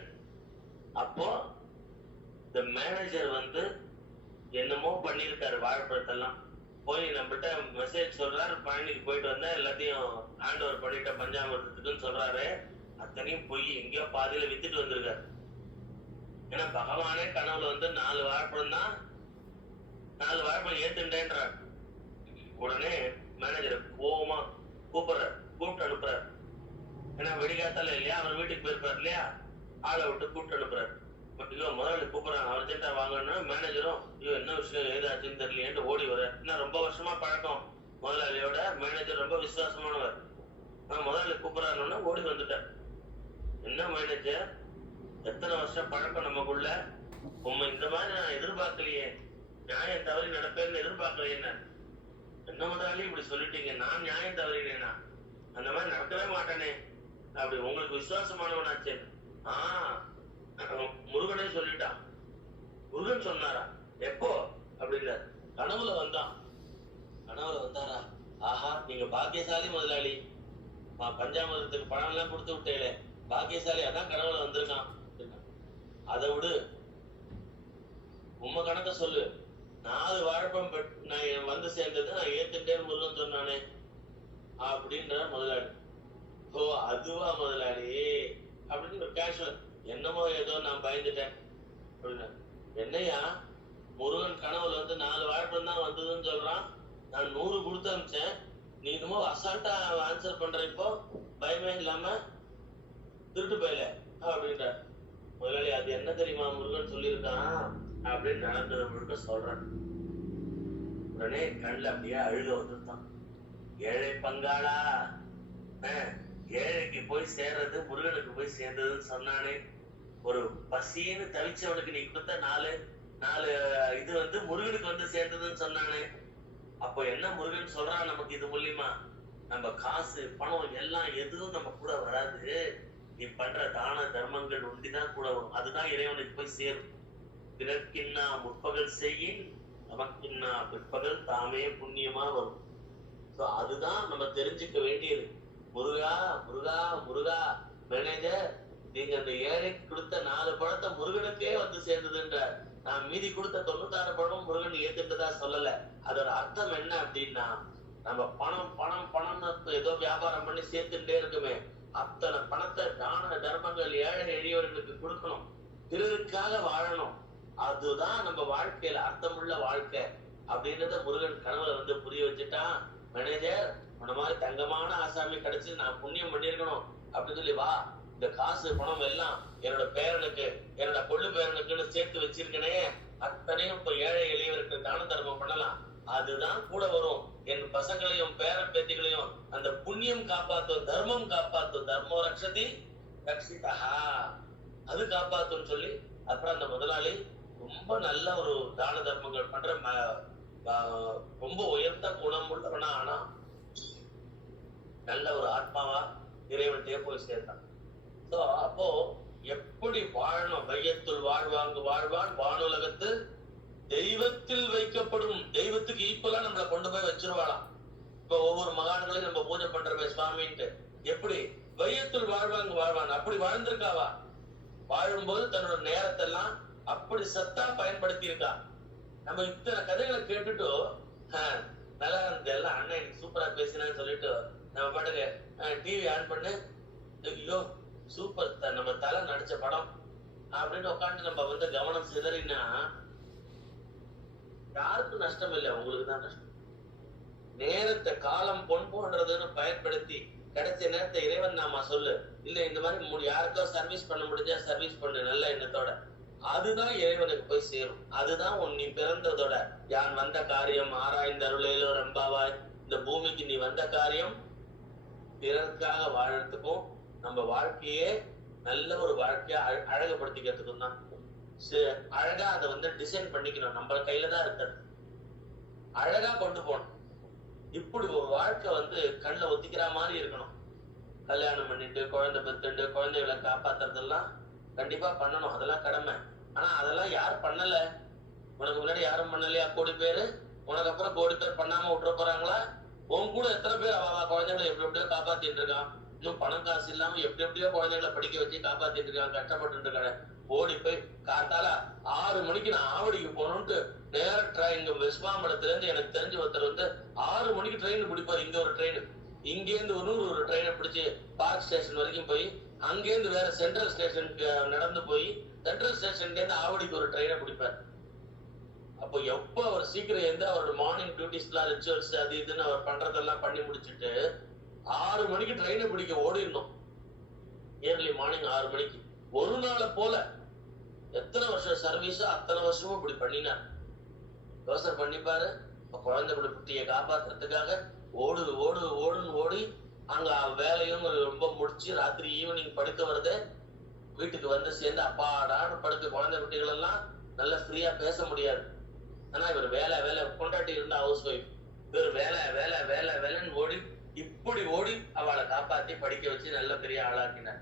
அப்போ இந்த மேனேஜர் வந்து என்னமோ பண்ணிருக்காரு, வாழைப்பழத்தெல்லாம் போய் நம்மகிட்ட மெசேஜ் சொல்றாரு, பழனிக்கு போயிட்டு வந்தா எல்லாத்தையும் ஹேண்ட் ஓவர் பண்ணிட்ட பஞ்சாமிர்தத்துக்குன்னு சொல்றாரு. அத்தனையும் போய் எங்கேயோ பாதியில வித்துட்டு வந்திருக்காரு. ஏன்னா பகவானே கனவுல வந்து 4 வாழைப்பழம் தான் 4 வாழைப்பழம் ஏத்துட்டேன்றார். உடனே மேனேஜர் கோவமா கூப்பிடுறார், கூப்பிட்டு அனுப்புறாரு. ஏன்னா வெடிகாத்தால இல்லையா, அவர் வீட்டுக்கு போயிருப்பாரு இல்லையா, ஆளை விட்டு கூப்பிட்டு அனுப்புறாரு. ஐயோ முதலாளி கூப்பிடுறாங்க, அர்ஜென்டா வாங்கன்னு. மேனேஜரும் ஐயோ என்ன விஷயம் ஏதாச்சுன்னு தெரியலையேன்னு ஓடி வர. ஏன்னா ரொம்ப வருஷமா பழக்கம் முதலாளியோட. மேனேஜர் ரொம்ப விசுவாசமானவர். முதலாளி கூப்பிடுறாருன்னா ஓடி வந்துட்டார். என்ன மேனேஜர், எத்தனை வருஷம் பழக்கம் நமக்குள்ள, உண்மை இந்த மாதிரி நான் எதிர்பார்க்கலையே, நியாயம் தவறி நடப்பேன்னு எதிர்பார்க்கலையே. என்ன முதலாளி இப்படி சொல்லிட்டீங்க, நான் நியாயம் தவறினேனா? அந்த மாதிரி நடக்கவே மாட்டேனே. அப்படி உங்களுக்கு விசுவாசமானவனாச்சே. முருகனே சொல்லிட்டான். முருகன் சொன்னாரா? எப்போ அப்படின்னா கனவுல வந்தான். கனவுல வந்தாரா? ஆஹா, நீங்க பாக்கியசாலி முதலாளி. பஞ்சாமிரத்துக்கு பணம் எல்லாம் கொடுத்து விட்டேலே, பாக்கியசாலி, அதான் கனவுல வந்திருக்கான். அதை விடு, உண்மை கணக்க சொல்லு. 4 வாழைப்பழம் நான் வந்து சேர்ந்தது நான் ஏத்துட்டேன்னு முருகன் சொன்னானே அப்படின்ற முதலாளி. ஓ அதுவா முதலாளி அப்படின்னு ஒரு கேஷுவல், என்னமோ ஏதோ நான் பயந்துட்டேன் அப்படின்னா. என்னையா முருகன் கனவுல வந்து 4 வாழைப்பழம் தான் வந்ததுன்னு சொல்றான், நான் 100 கொடுத்து அனுப்பிச்சேன், நீ என்னமோ அசால்ட்டா ஆன்சர் பண்ற, இப்போ பயமே இல்லாம திருட்டு போயல அப்படின்ற. முதலாளி அது என்ன தெரியுமா, முருகன் சொல்லியிருக்கான் அப்படின்னு நடந்தது முழுக்க சொல்றேன். உடனே கண்ணில் அப்படியே அழுக வந்துருந்தான். ஏழை பங்காளா, ஏழைக்கு போய் சேர்றது முருகனுக்கு போய் சேர்ந்ததுன்னு சொன்னானே. ஒரு பசின்னு தவிச்சவனுக்கு நீ கொடுத்த 4 இது வந்து முருகனுக்கு வந்து சேர்ந்ததுன்னு சொன்னானே. அப்போ என்ன முருகன் சொல்றான் நமக்கு இது மூலியமா, நம்ம காசு பணம் எல்லாம் எதுவும் நம்ம கூட வராது, நீ பண்ற தான தர்மங்கள் ஒண்டிதான் கூட வரும். அதுதான் இறைவனுக்கு போய் சேரும். பிறர்க்கின்னா முற்பகல் செய்யின் நமக்கின்னா பிற்பகல் தாமே புண்ணியமா வரும். அதுதான் நம்ம தெரிஞ்சுக்க வேண்டியது. முருகா முருகா முருகா, மேனேஜர் நீங்க அந்த ஏழைக்கு கொடுத்த 4 பழத்தை முருகனுக்கே வந்து சேர்ந்ததுன்ற. நான் மீதி கொடுத்த 96 பழமும் முருகன் ஏத்துட்டதா சொல்லல. அதோட அர்த்தம் என்ன அப்படின்னா, நம்ம பணம் பணம் பணம்னு ஏதோ வியாபாரம் பண்ணி சேர்த்துட்டே இருக்குமே, அத்தனை பணத்தை தான தர்மங்கள் ஏழை எளியவர்களுக்கு கொடுக்கணும், பிறருக்காக வாழணும். அதுதான் நம்ம வாழ்க்கையில அர்த்தமுள்ள வாழ்க்கை அப்படின்றத முருகன் கனவுல வந்து புரிய வச்சுட்டான். மேனேஜர் உன்ன மாதிரி தங்கமான ஆசாமி கிடைச்சு நான் புண்ணியம் பண்ணிருக்கணும் அப்படின்னு சொல்லி, வா இந்த காசு பணம் எல்லாம் என்னோட பேரனுக்கு என்னோட கொள்ளு பேரனுக்குன்னு சேர்த்து வச்சிருக்கனே, அத்தனையும் இப்ப ஏழை எளியவருக்கு தான தர்மம் பண்ணலாம். அதுதான் கூட வரும். என் பசங்களையும் பேரன் பேத்திகளையும் அந்த புண்ணியம் காப்பாத்தும், தர்மம் காப்பாத்தும். தர்மோ ரக்ஷதி ரக்ஷிதா, அது காப்பாத்தும் சொல்லி அப்புறம் அந்த முதலாளி ரொம்ப நல்ல ஒரு தான தர்மங்கள் பண்ற ரொம்ப உயர்ந்த குணம் உள்ளவனா, ஆனா நல்ல ஒரு ஆத்மாவா இறைவன்கிட்டே போய் சேர்த்தான். அப்போ எப்படி வாழணும், வையத்துள் வாழ்வாங்கு வாழ்வான் வானுலகத்து தெய்வத்தில் வைக்கப்படும். தெய்வத்துக்கு ஈக்குவலா நம்மளை கொண்டு போய் வச்சிருவாளாம். இப்ப ஒவ்வொரு மகான்களையும் நம்ம பூஜை பண்றோமே சுவாமின்ட்டு, எப்படி வையத்துள் வாழ்வாங்கு வாழ்வான் அப்படி வாழ்ந்திருக்காவா? வாழும்போது தன்னோட நேரத்தை எல்லாம் அப்படி சத்தா பயன்படுத்தி இருக்கா. நம்ம இத்தனை கதைகளை கேட்டுட்டு நல்லா இருந்தது எல்லாம், அண்ணன் எனக்கு சூப்பரா பேசினான்னு சொல்லிட்டு நம்ம பாட்டுக்கு டிவி ஆன் பண்ணு, ஐயோ சூப்பர் நம்ம தலை நடிச்ச படம் அப்படின்னு உட்காந்து நம்ம வந்து கவனம் சிதறினா யாருக்கும் நஷ்டம் இல்லை, உங்களுக்கு தான் நஷ்டம். நேரத்தை காலம் பொன் போன்றதுன்னு பயன்படுத்தி கிடைச்ச நேரத்தை இறைவன் நாமா சொல்லு. இல்ல இந்த மாதிரி யாருக்கோ சர்வீஸ் பண்ண முடிஞ்சா சர்வீஸ் பண்ணு நல்ல எண்ணத்தோட. அதுதான் இறைவனுக்கு போய் சேரும். அதுதான் நீ பிறந்ததோட யான் வந்த காரியம் ஆராய்ந்த அருளேலோ ரம்பாவாய். இந்த பூமிக்கு நீ வந்த காரியம் பிறருக்காக வாழறதுக்கும் நம்ம வாழ்க்கையே நல்ல ஒரு வாழ்க்கைய அழகுபடுத்திக்கிறதுக்கும் தான். அழகா அதை வந்து டிசைன் பண்ணிக்கணும், நம்ம கையில தான் இருக்கிறது. அழகா கொண்டு போகணும். இப்படி ஒரு வாழ்க்கை வந்து கண்ணுல ஒத்திக்கிற மாதிரி இருக்கணும். கல்யாணம் பண்ணிட்டு குழந்தை பெத்துட்டு குழந்தைகளை காப்பாத்துறதெல்லாம் கண்டிப்பா பண்ணணும், அதெல்லாம் கடமை. ஆனா அதெல்லாம் யார் பண்ணல? உனக்கு முன்னாடி யாரும் பண்ணலையா? கோடி பேரு. உனக்கு அப்புறம் கோடி பேர் பண்ணாம விட்டுற போறாங்களா? உன் கூட எத்தனை பேர் அவ குழந்தைகளை எப்படி எப்படியோ காப்பாத்திட்டு இருக்கான். இன்னும் பணம் காசு இல்லாம எப்படி எப்படியோ குழந்தைகளை படிக்க வச்சு காப்பாத்திட்டு இருக்காங்க, கஷ்டப்பட்டு இருக்காங்க. ஓடி போய் காத்தால 6 மணிக்கு நான் ஆவடிக்கு போகணும்ட்டு நேர ட்ரெயின் விஸ்வாமலத்துல இருந்து எனக்கு தெரிஞ்ச ஒருத்தர் வந்து 6 மணிக்கு ட்ரெயின் பிடிப்பாரு. இங்க ஒரு ட்ரெயின், இங்கேருந்து ஒரு ட்ரெயினை பிடிச்சி பார்க் ஸ்டேஷன் வரைக்கும் போய் அங்கேருந்து வேற சென்ட்ரல் ஸ்டேஷனுக்கு நடந்து போய் சென்ட்ரல் ஸ்டேஷன்ல இருந்து ஆவடிக்கு ஒரு ட்ரெயினை பிடிப்பார். அப்போ எப்போ அவர் சீக்கிரம் எழுந்து அவரோட மார்னிங் டியூட்டிஸ்லாம் ரிச்சுவல்ஸ் அது இதுன்னு அவர் பண்றதெல்லாம் பண்ணி முடிச்சுட்டு 6 மணிக்கு ட்ரெயினை பிடிக்க ஓடிடணும். ஏர்லி மார்னிங் 6 மணிக்கு. ஒரு நாளை போல எத்தனை வருஷம் சர்வீஸோ அத்தனை வருஷமும் இப்படி பண்ணினார். யோசனை பண்ணிப்பாரு. குழந்தை குட்டியை காப்பாத்துறதுக்காக ஓடுன்னு ஓடி அங்க வேலையும் ரொம்ப முடிச்சு ராத்திரி ஈவினிங் படுக்க வருது. வீட்டுக்கு வந்து சேர்ந்து அப்பாடான்னு படுக்க குழந்தை குட்டிகள் எல்லாம் நல்லா ஃப்ரீயா பேச முடியாது. ஆனா இவர் வேலை கொண்டாட்டி இருந்தா ஹவுஸ் ஒய்ஃப், இவர் வேலைன்னு ஓடி அவளை காப்பாத்தி படிக்க வச்சு நல்ல பெரிய ஆளாக்கினார்.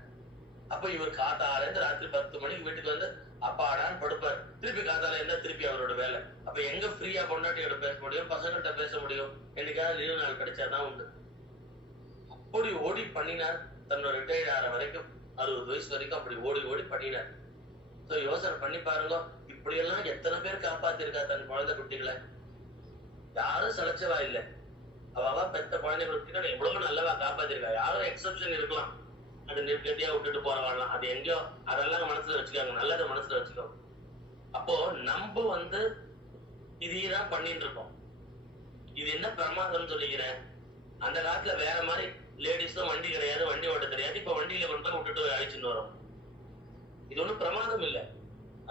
அப்ப இவர் காத்தால இருந்து ராத்திரி 10 மணிக்கு வீட்டுக்கு வந்து அப்பாடான்னு படுப்பார். திருப்பி காத்தால இருந்தா திருப்பி அவரோட வேலை. அப்ப எங்க ஃப்ரீயா பொண்டாட்டியோட பேச முடியும், பசங்கள்கிட்ட பேச முடியும்? என்னைக்காவது லீவு நாள் கிடைச்சாதான் உண்டு. அப்படி ஓடி பண்ணினார். தன்னோட ரிட்டையர்ட் ஆகிற வரைக்கும் 60 வயசு வரைக்கும் அப்படி ஓடி பண்ணினார். யோசனை பண்ணி பாருங்க, இப்படி எல்லாம் எத்தனை பேர் காப்பாத்திருக்கா தன் குழந்தை குட்டிகளை. யாரும் சளைச்சவா இல்ல. அவ பெத்த குழந்தை குட்டிகளை எவ்வளவு நல்லவா காப்பாத்திருக்கா. யாரும் எக்ஸப்ஷன் இருக்கலாம், அது நிர்கதியா விட்டுட்டு போறவாடலாம். அது எங்கேயோ அதெல்லாம் மனசுல வச்சுக்காங்க, நல்லதை மனசுல வச்சுக்கோங்க. அப்போ நம்ம இதையேதான் பண்ணிட்டு இருக்கோம். இது என்ன பிரமாதம் சொல்லிக்கிறேன். அந்த காலத்துல வேற மாதிரி லேடிஸும் வண்டி கிடையாது, வண்டி ஓட்ட தெரியாது. இப்ப வண்டியில கொண்டு விட்டுட்டு அழிச்சுட்டு வரோம். இது ஒண்ணும் பிரமாதம் இல்லை.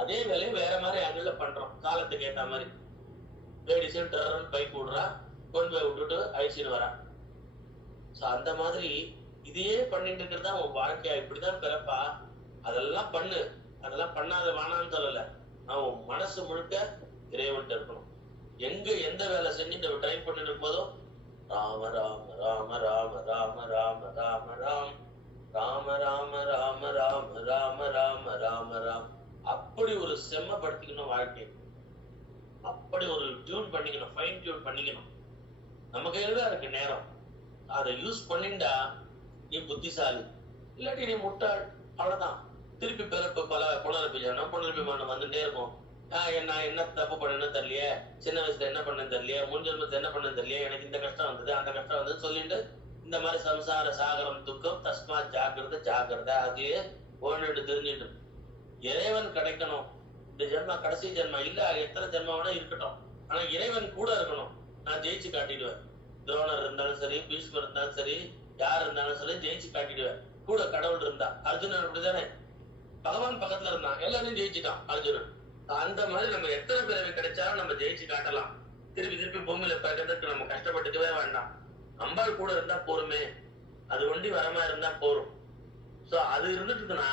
அதே வேலையை வேற மாதிரி ஆங்கிள் பண்றோம். காலத்துக்கு ஏத்த மாதிரி லேடிஸும் டர்ன்னு பைக் விடுறா, கொண்டு போய் விட்டுட்டு அழிச்சுட்டு வரா. அந்த மாதிரி இதையே பண்ணிட்டு இருக்கிறதா உன் வாழ்க்கையா. இப்படிதான் பிறப்பா. அதெல்லாம் பண்ணு, அதெல்லாம் பண்ணாத வேணான்னு சொல்லல. நான் உன் மனசு முழுக்க இறைவன்ட்டு இருக்கணும். எந்த வேலை செஞ்சுட்டு ட்ரை பண்ணிட்டு இருக்கும்போதோ ராம ராம ராம ராம ராம ராம ராம ராம் ராம ராம ராம ராம ராம ராம ராம ராம் அப்படி ஒரு செம்மப்படுத்திக்கணும் வாழ்க்கை. அப்படி ஒரு டியூன் பண்ணிக்கணும், ஃபைன் டியூன் பண்ணிக்கணும். நம்ம கையில தான் இருக்கு நேரம். அதை யூஸ் பண்ணிண்டா நீ புத்திசாலி, இல்லாட்டி நீ முட்டாள். அவ்வளவுதான். திருப்பி பிறப்பு பல புனரபிமானம் வந்துட்டே இருக்கும். நான் என்ன தப்பு பண்ணேன்னு தெரியலையே, சின்ன வயசுல என்ன பண்ணேன்னு தெரியலையே, முன் ஜென்மத்துல என்ன பண்ணேன்னு தெரியலையே, எனக்கு இந்த கஷ்டம் வந்தது அந்த கஷ்டம் வந்தது சொல்லிட்டு இந்த மாதிரி சம்சார சாகரம் துக்கம் தஸ்மா ஜாக்கிரதை அதுலயே ஓடிட்டு தெரிஞ்சுட்டு இறைவன் கிடைக்கணும். இந்த ஜென்மா கடைசி ஜென்மா இல்ல, எத்தனை ஜென்மா வேணா இருக்கட்டும், ஆனா இறைவன் கூட இருக்கணும். நான் ஜெயிச்சு காட்டிடுவேன். துரோணர் இருந்தாலும் சரி, பீஷ்மர் இருந்தாலும் சரி, யார் இருந்தாலும் சரி ஜெயிச்சு காட்டிடுவேன். கூட கடவுள் இருந்தா. அர்ஜுனன் அப்படிதானே, பகவான் பக்கத்துல இருந்தான், எல்லாரையும் ஜெயிச்சுட்டான் அர்ஜுனன். அந்த மாதிரி நம்ம எத்தனை பிறவி கிடைச்சாலும் நம்ம ஜெயிச்சு காட்டலாம். திருப்பி பூமியில பிறக்கிறதுக்கு நம்ம கஷ்டப்பட்டுக்கவே வேண்டாம். அம்பாள் கூட இருந்தா போருமே, அது ஒண்டி வரமா இருந்தா போரும். அது இருந்துட்டுதுன்னா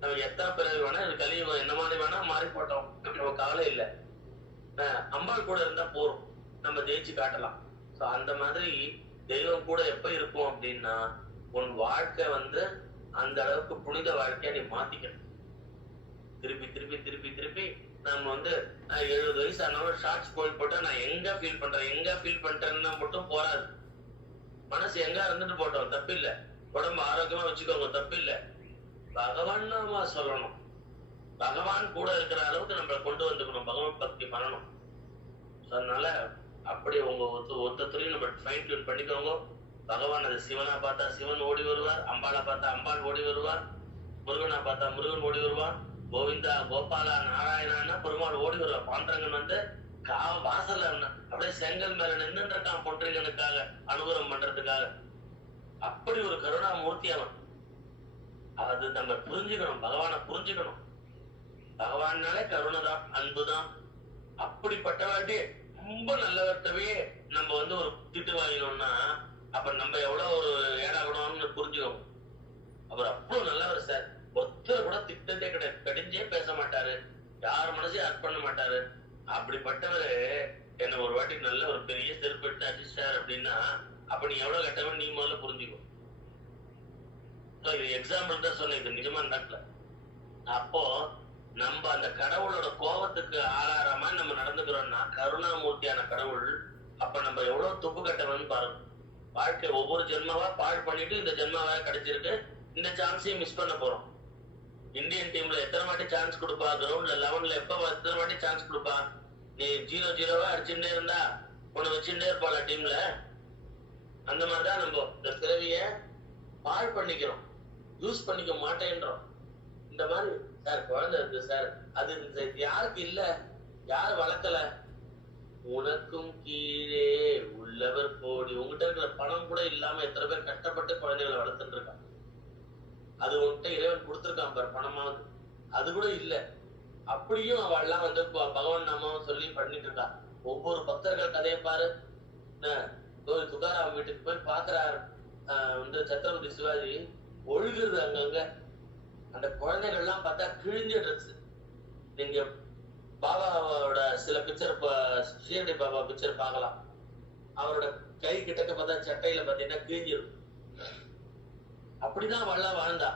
நம்ம எத்தனை பிறவி வேணா, கலியுகம் என்ன மாதிரி வேணா மாறி போட்டோம், நம்ம கவலை இல்லை. அம்பாள் கூட இருந்தா போரும், நம்ம ஜெயிச்சு காட்டலாம். அந்த மாதிரி தெய்வம் கூட எப்ப இருக்கும் அப்படின்னா, உன் வாழ்க்கை அந்த அளவுக்கு புனித வாழ்க்கையா நீ மாத்திக்கணும். திருப்பி நம்ம 70 வயசு ஆனாலும் ஷார்ட்ஸ் போட்டா நான் எங்க ஃபீல் பண்றேன்னு மட்டும் போறாது. மனசு எங்க இருந்துட்டு போட்டோம், தப்பு இல்ல. உடம்பு ஆரோக்கியமா வச்சுக்கோங்க, தப்பு இல்ல. பகவான் நாம சொல்லணும். பகவான் கூட இருக்கிற அளவுக்கு நம்மளை கொண்டு வந்துக்கணும், பகவான் பக்தி பண்ணணும். அதனால அப்படி உங்க ஒத்தத்துறையும் நம்ம ஃபைன் டியூன் பண்ணிக்கோங்க. பகவான் அது சிவனா பார்த்தா சிவன் ஓடி வருவார், அம்பாளை பார்த்தா அம்பாள் ஓடி வருவார், முருகனா பார்த்தா முருகன் ஓடி வருவான், கோவிந்தா கோபாலா நாராயணா பெருமாள் ஓடி வருவார். பாண்டரங்கன் வாசல்ல அப்படியே செங்கல் மேல நின்றுட்டு இருக்கான் பொன்றிகனுக்காக அனுகிரகம் பண்றதுக்காக. அப்படி ஒரு கருணாமூர்த்தி அவன். அது நம்ம புரிஞ்சுக்கணும், பகவானை புரிஞ்சுக்கணும். பகவான்னாலே கருணைதான், அன்புதான். அப்படிப்பட்டவாட்டி ரொம்ப நல்லவர்கிட்டவே நம்ம ஒரு திட்டு வாங்கினோம்னா அப்ப நம்ம எவ்வளவு ஒரு ஏடாகணும்னு புரிஞ்சுக்கணும். அவர் அவ்வளவு நல்லவர் சார். ஒருத்தர் கூட திட்டத்தே கிடையாது, கடிஞ்சே பேச மாட்டாரு, யார் மனசையும் அர்ப்பண பண்ண மாட்டாரு. அப்படிப்பட்டவரு என்ன ஒரு வாட்டி நல்ல ஒரு பெரிய செருப்பு எடுத்து அடிச்சார் அப்படின்னா அப்ப நீ எவ்வளவு கட்டவன் நீ முதல்ல புரிஞ்சுக்கும். இது எக்ஸாம்பிள் தான் சொன்னேன், இது நிஜமா நடக்கல. அப்போ நம்ம அந்த கடவுளோட கோபத்துக்கு ஆளாரமா நம்ம நடந்துக்கிறோம்னா கருணாமூர்த்தியான கடவுள், அப்ப நம்ம எவ்வளவு துப்பு கட்டவன்னு பாருங்க. வாழ்க்கை ஒவ்வொரு ஜென்மாவா பாழ் பண்ணிட்டு இந்த ஜென்மாவா கிடைச்சிருக்கு, இந்த சான்ஸையும் மிஸ் பண்ண போறோம். இந்தியன் டீம்ல எத்தனை வாட்டி சான்ஸ் கொடுப்பா, கிரவுண்ட்ல 11ல எப்ப எத்தனை வாட்டி சான்ஸ் கொடுப்பா. நீ 0-0வா அடிச்சுட்டே இருந்தா உன்னை வச்சுட்டே இருப்பாள டீம்ல. அந்த மாதிரிதான் நம்ம இந்த பிறவிய பாழ் பண்ணிக்கிறோம், யூஸ் பண்ணிக்க மாட்டேன்றோம். இந்த மாதிரி சார் குழந்தை இருக்கு சார், அது யாருக்கு இல்ல, யாரு வளர்க்கல, உனக்கும் கீழே உள்ளவர் கோடி. உங்ககிட்ட இருக்கிற பணம் கூட இல்லாம எத்தனை பேர் கஷ்டப்பட்டு குழந்தைகளை வளர்த்துட்டு இருக்கான். அது உன்கிட்ட இறைவன் கொடுத்துருக்கான் பாரு பணமாவது, அது கூட இல்ல. அப்படியும் அவள்லாம் வந்து பகவான் நாமம் சொல்லி பண்ணிட்டு இருக்கா. ஒவ்வொரு பக்தர்கள் கதையை பாரு. துகாராம் வீட்டுக்கு போய் பாக்குறாரு வந்து சத்ரபதி சிவாஜி, ஒழுகுது அங்கங்க. அந்த குழந்தைகள்லாம் பார்த்தா கிழிஞ்ச ட்ரெஸ். நீங்க பாபாவோட சில பிக்சர், ஷீரடி பாபா பிக்சர் பார்க்கலாம். அவரோட கை கிட்டக்க பார்த்தா சட்டையில பாத்தீங்கன்னா கிழிஞ்சிடும். அப்படிதான் அவள்லாம் வாழ்ந்தா.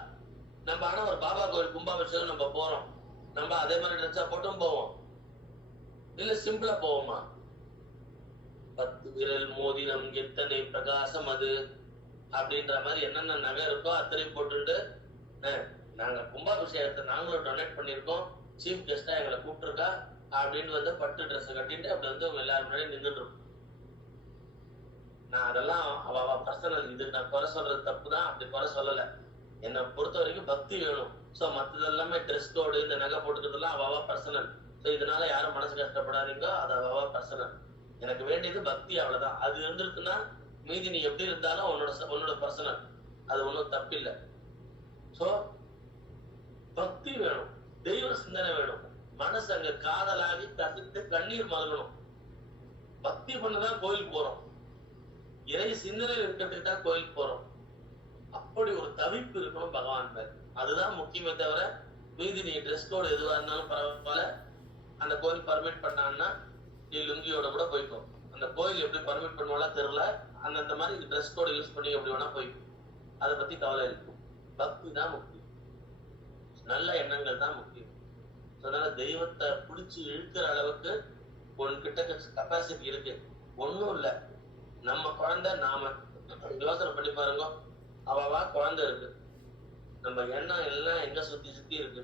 நம்ம ஆனா ஒரு பாபா கோயில் கும்பாபிஷேகம் நம்ம போறோம், நம்ம அதே மாதிரி ட்ரெஸ்ஸா போட்டும் போவோம், இல்ல சிம்பிளா போவோமா? 10 விரல் மோதிரம் எத்தனை பிரகாசம் அது அப்படின்ற மாதிரி என்னென்ன நகை இருக்கோ அத்தனை போட்டுட்டு, நாங்க கும்பாபிஷேகத்தை நாங்களும் டொனேட் பண்ணிருக்கோம், சீஃப் கெஸ்டா எங்களை கூப்பிட்டுருக்கா அப்படின்னு வந்து பட்டு ட்ரெஸ் கட்டிட்டு அப்படி வந்து எல்லாரும் முன்னாடி நின்றுட்டு இருக்கோம். நான் அதெல்லாம் அவ பர்சனல், இது நான் குறை சொல்றது தப்பு தான், அப்படி குறை சொல்லல. என்னை பொறுத்த வரைக்கும் பக்தி வேணும். ஸோ மற்றது எல்லாமே ட்ரெஸ் கோடு இந்த நகை போட்டுக்கிறதுலாம் அவ பர்சனல். ஸோ இதனால யாரும் மனசு கஷ்டப்படாதீங்க, அது அவ பர்சனல். எனக்கு வேண்டியது பக்தி, அவ்வளவுதான். அது இருந்திருக்குன்னா மீதி நீ எப்படி இருந்தாலும் உன்னோட பர்சனல், அது ஒன்றும் தப்பில்லை. ஸோ பக்தி வேணும், தெய்வ சிந்தனை வேணும், மனசு அங்க காதலாகி கசித்து கண்ணீர் மல்கணும். பக்தி பண்ணதான் கோயிலுக்கு போறோம், இறை சிந்தனை இருக்கிறதுக்கு தான் கோயிலுக்கு போறோம். அப்படி ஒரு தவிப்பு இருக்கணும் பகவான் பேர், அதுதான் முக்கியமே தவிர மீதி நீ ட்ரெஸ் கோடு எதுவா இருந்தாலும் பரவாயில்ல. அந்த கோயில் பர்மிட் பண்ணான்னா நீ லுங்கியோட கூட போய்க்கும். அந்த கோயில் எப்படி பர்மிட் பண்ணுவாலும் தெரியல, அந்த மாதிரி ட்ரெஸ் கோடு யூஸ் பண்ணி எப்படி வேணா போய்க்கும், அதை பத்தி கவலை இருக்கும். பக்தி தான் முக்கியம், நல்ல எண்ணங்கள் தான் முக்கியம். அதனால தெய்வத்தை பிடிச்சி இழுக்கிற அளவுக்கு உன்கிட்ட கெப்பாசிட்டி இருக்கு. ஒன்னும் இல்ல, நம்ம குழந்தை நாம யோசனை பண்ணி பாருங்க. அவவா குழந்தை இருக்கு, நம்ம எண்ணம் எல்லாம் எங்க சுத்தி இருக்கு.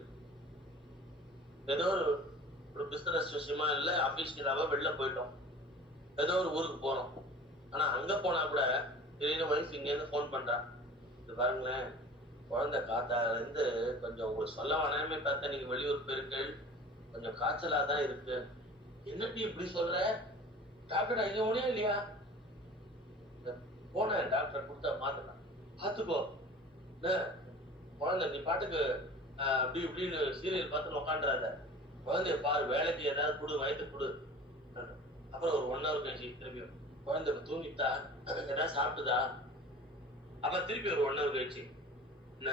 ஏதோ ஒரு பிசினஸ் விஷயமா இல்ல ஆபீஸ்க்கு வெளில போயிட்டோம், ஏதோ ஒரு ஊருக்கு போறோம். ஆனா அங்க போனா கூட திடீர்னு வைஃப் இங்க இருந்து போன் பண்றா, இது பாருங்களேன் குழந்தை காத்தால இருந்து கொஞ்சம் உங்களுக்கு சொல்ல வேணாமே பார்த்தா நீங்க வெளியூர் போயிருக்கள், கொஞ்சம் காய்ச்சலா தான் இருக்கு. என்னட்டி இப்படி சொல்ற, டாக்டர் இங்க முடியும் இல்லையா? போனேன், டாக்டர் கொடுத்தா மாத்தலாம், பாத்துக்கோ குழந்தை, நீ பாட்டுக்கு அப்படி இப்படின்னு சீரியல் பார்த்து உட்காந்துறாத, குழந்தைய பாரு, வேலைக்கு ஏதாவது கொடு, வயது கொடு. அப்புறம் ஒரு 1 hour கழிச்சு திரும்பி குழந்தை தூங்கிட்டா, ஏதாவது சாப்பிட்டுதா? அப்புறம் திருப்பி ஒரு 1 hour கழிச்சு, என்ன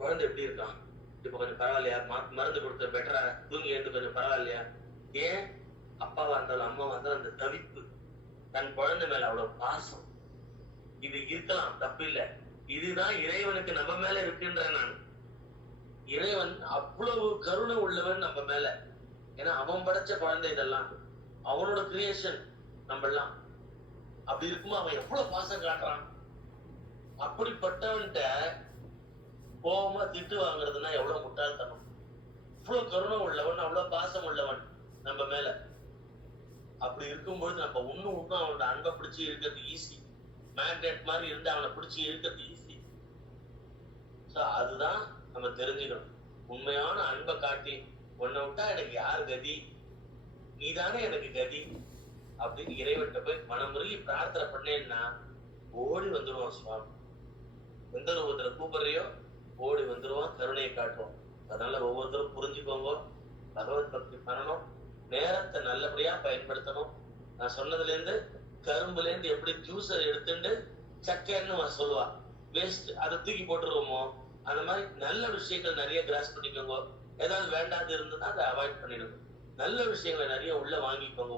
குழந்தை எப்படி இருக்கான், இப்ப கொஞ்சம் பரவாயில்லையா, மருந்து கொடுத்த பெட்டரா, தூங்கி எழுந்து கொஞ்சம் பரவாயில்லையா? ஏன் அப்பாவா இருந்தாலும் அம்மாவா இருந்தாலும் அந்த தவிப்பு, தன் குழந்தை மேல அவ்வளவு பாசம், இது இருக்கலாம், தப்பு இல்லை. இதுதான் இறைவனுக்கு நம்ம மேல இருக்குன்ற நான். இறைவன் அவ்வளவு கருணை உள்ளவன் நம்ம மேல. ஏன்னா அவன் படைச்ச குழந்தை, இதெல்லாம் அவனோட கிரியேஷன். நம்ம எல்லாம் அப்படி இருக்கும்போது அவன் எவ்வளவு பாசம் காட்டுறான். அப்படிப்பட்டவன்கிட்ட கோபமா திட்டு வாங்குறதுன்னா எவ்வளவு முட்டாள்தனம். அவ்வளவு கருணை உள்ளவன், அவ்வளவு பாசம் உள்ளவன் நம்ம மேல. அப்படி இருக்கும்போது நம்ம இன்னும் அவனோட அன்பை பிடிச்சி இருக்கிறது ஈஸி. மேக்னெட் மாதிரி இருந்து அவனை பிடிச்சி இருக்கிறது ஈஸி. அதுதான் நம்ம தெரிஞ்சுக்கணும். உண்மையான அன்பை காட்டி, உன்னை விட்டா எனக்கு யார் கதி, நீதானே எனக்கு கதி அப்படின்னு இறைவன்கிட்ட போய் மனமுருகி பிரார்த்தனை பண்ணேன்னா ஓடி வந்துடுவான் சுவாமி. எந்த ரூபத்துல கூப்பிடுறியோ ஓடி வந்துடுவான், கருணையை காட்டுவான். அதனால ஒவ்வொருத்தரும் புரிஞ்சுக்கோங்க, பகவத் பக்தி பண்ணணும், நேரத்தை நல்லபடியா பயன்படுத்தணும். நான் சொன்னதுல இருந்து கரும்புல இருந்து எப்படி ஜூஸை எடுத்துட்டு சக்கைன்னு சொல்லுவா, வேஸ்ட் அதை தூக்கி போட்டுருவோமோ, அந்த மாதிரி நல்ல விஷயங்கள் நிறைய கிராஸ் பண்ணிக்கோங்க. ஏதாவது வேண்டாது இருந்ததுன்னா அதை அவாய்ட் பண்ணிடுங்க. நல்ல விஷயங்களை நிறைய உள்ள வாங்கிக்கோங்க,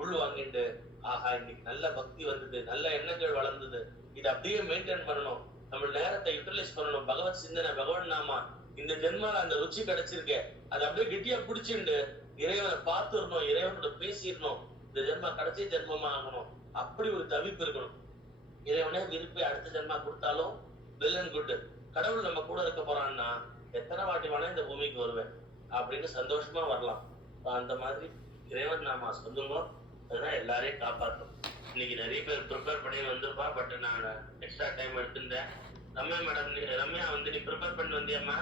உள் வாங்கிட்டு ஆஹா இன்னைக்கு நல்ல பக்தி வந்தது, நல்ல எண்ணங்கள் வளர்ந்தது, இதை அப்படியே மெயின்டைன் பண்ணணும். நம்ம நேரத்தை யூட்டிலைஸ் பண்ணணும். பகவத் சிந்தனை, பகவான் நாமா, இந்த ஜென்மால அந்த ருச்சி கிடைச்சிருக்க, அதை அப்படியே கெட்டியா பிடிச்சிட்டு இறைவனை பார்த்துடணும், இறைவனோட பேசிடணும். இந்த ஜென்மா கடைசி ஜென்மமா ஆகணும், அப்படி ஒரு தவிப்பு இருக்கணும். இறைவனே விருப்பி அடுத்த ஜென்மா கொடுத்தாலும் வெல் அண்ட் குட். கடவுள் நம்ம கூட இருக்க போறான்னா எத்தனை வாட்டி வேணா இந்த பூமிக்கு வருவேன் அப்படின்னு சந்தோஷமா வரலாம். அந்த மாதிரி இறைவன் நாமா சொல்லுங்க, அதுதான் எல்லாரையும் காப்பாற்றும். இன்னைக்கு நிறைய பேர் ப்ரிப்பேர் பண்ணி வந்திருப்பா, பட் நான் எக்ஸ்ட்ரா டைம் எடுத்துட்டேன். ரம்யா மேடம், ரம்யா வந்து நீ ப்ரிப்பேர் பண்ணி வந்தியம்மா?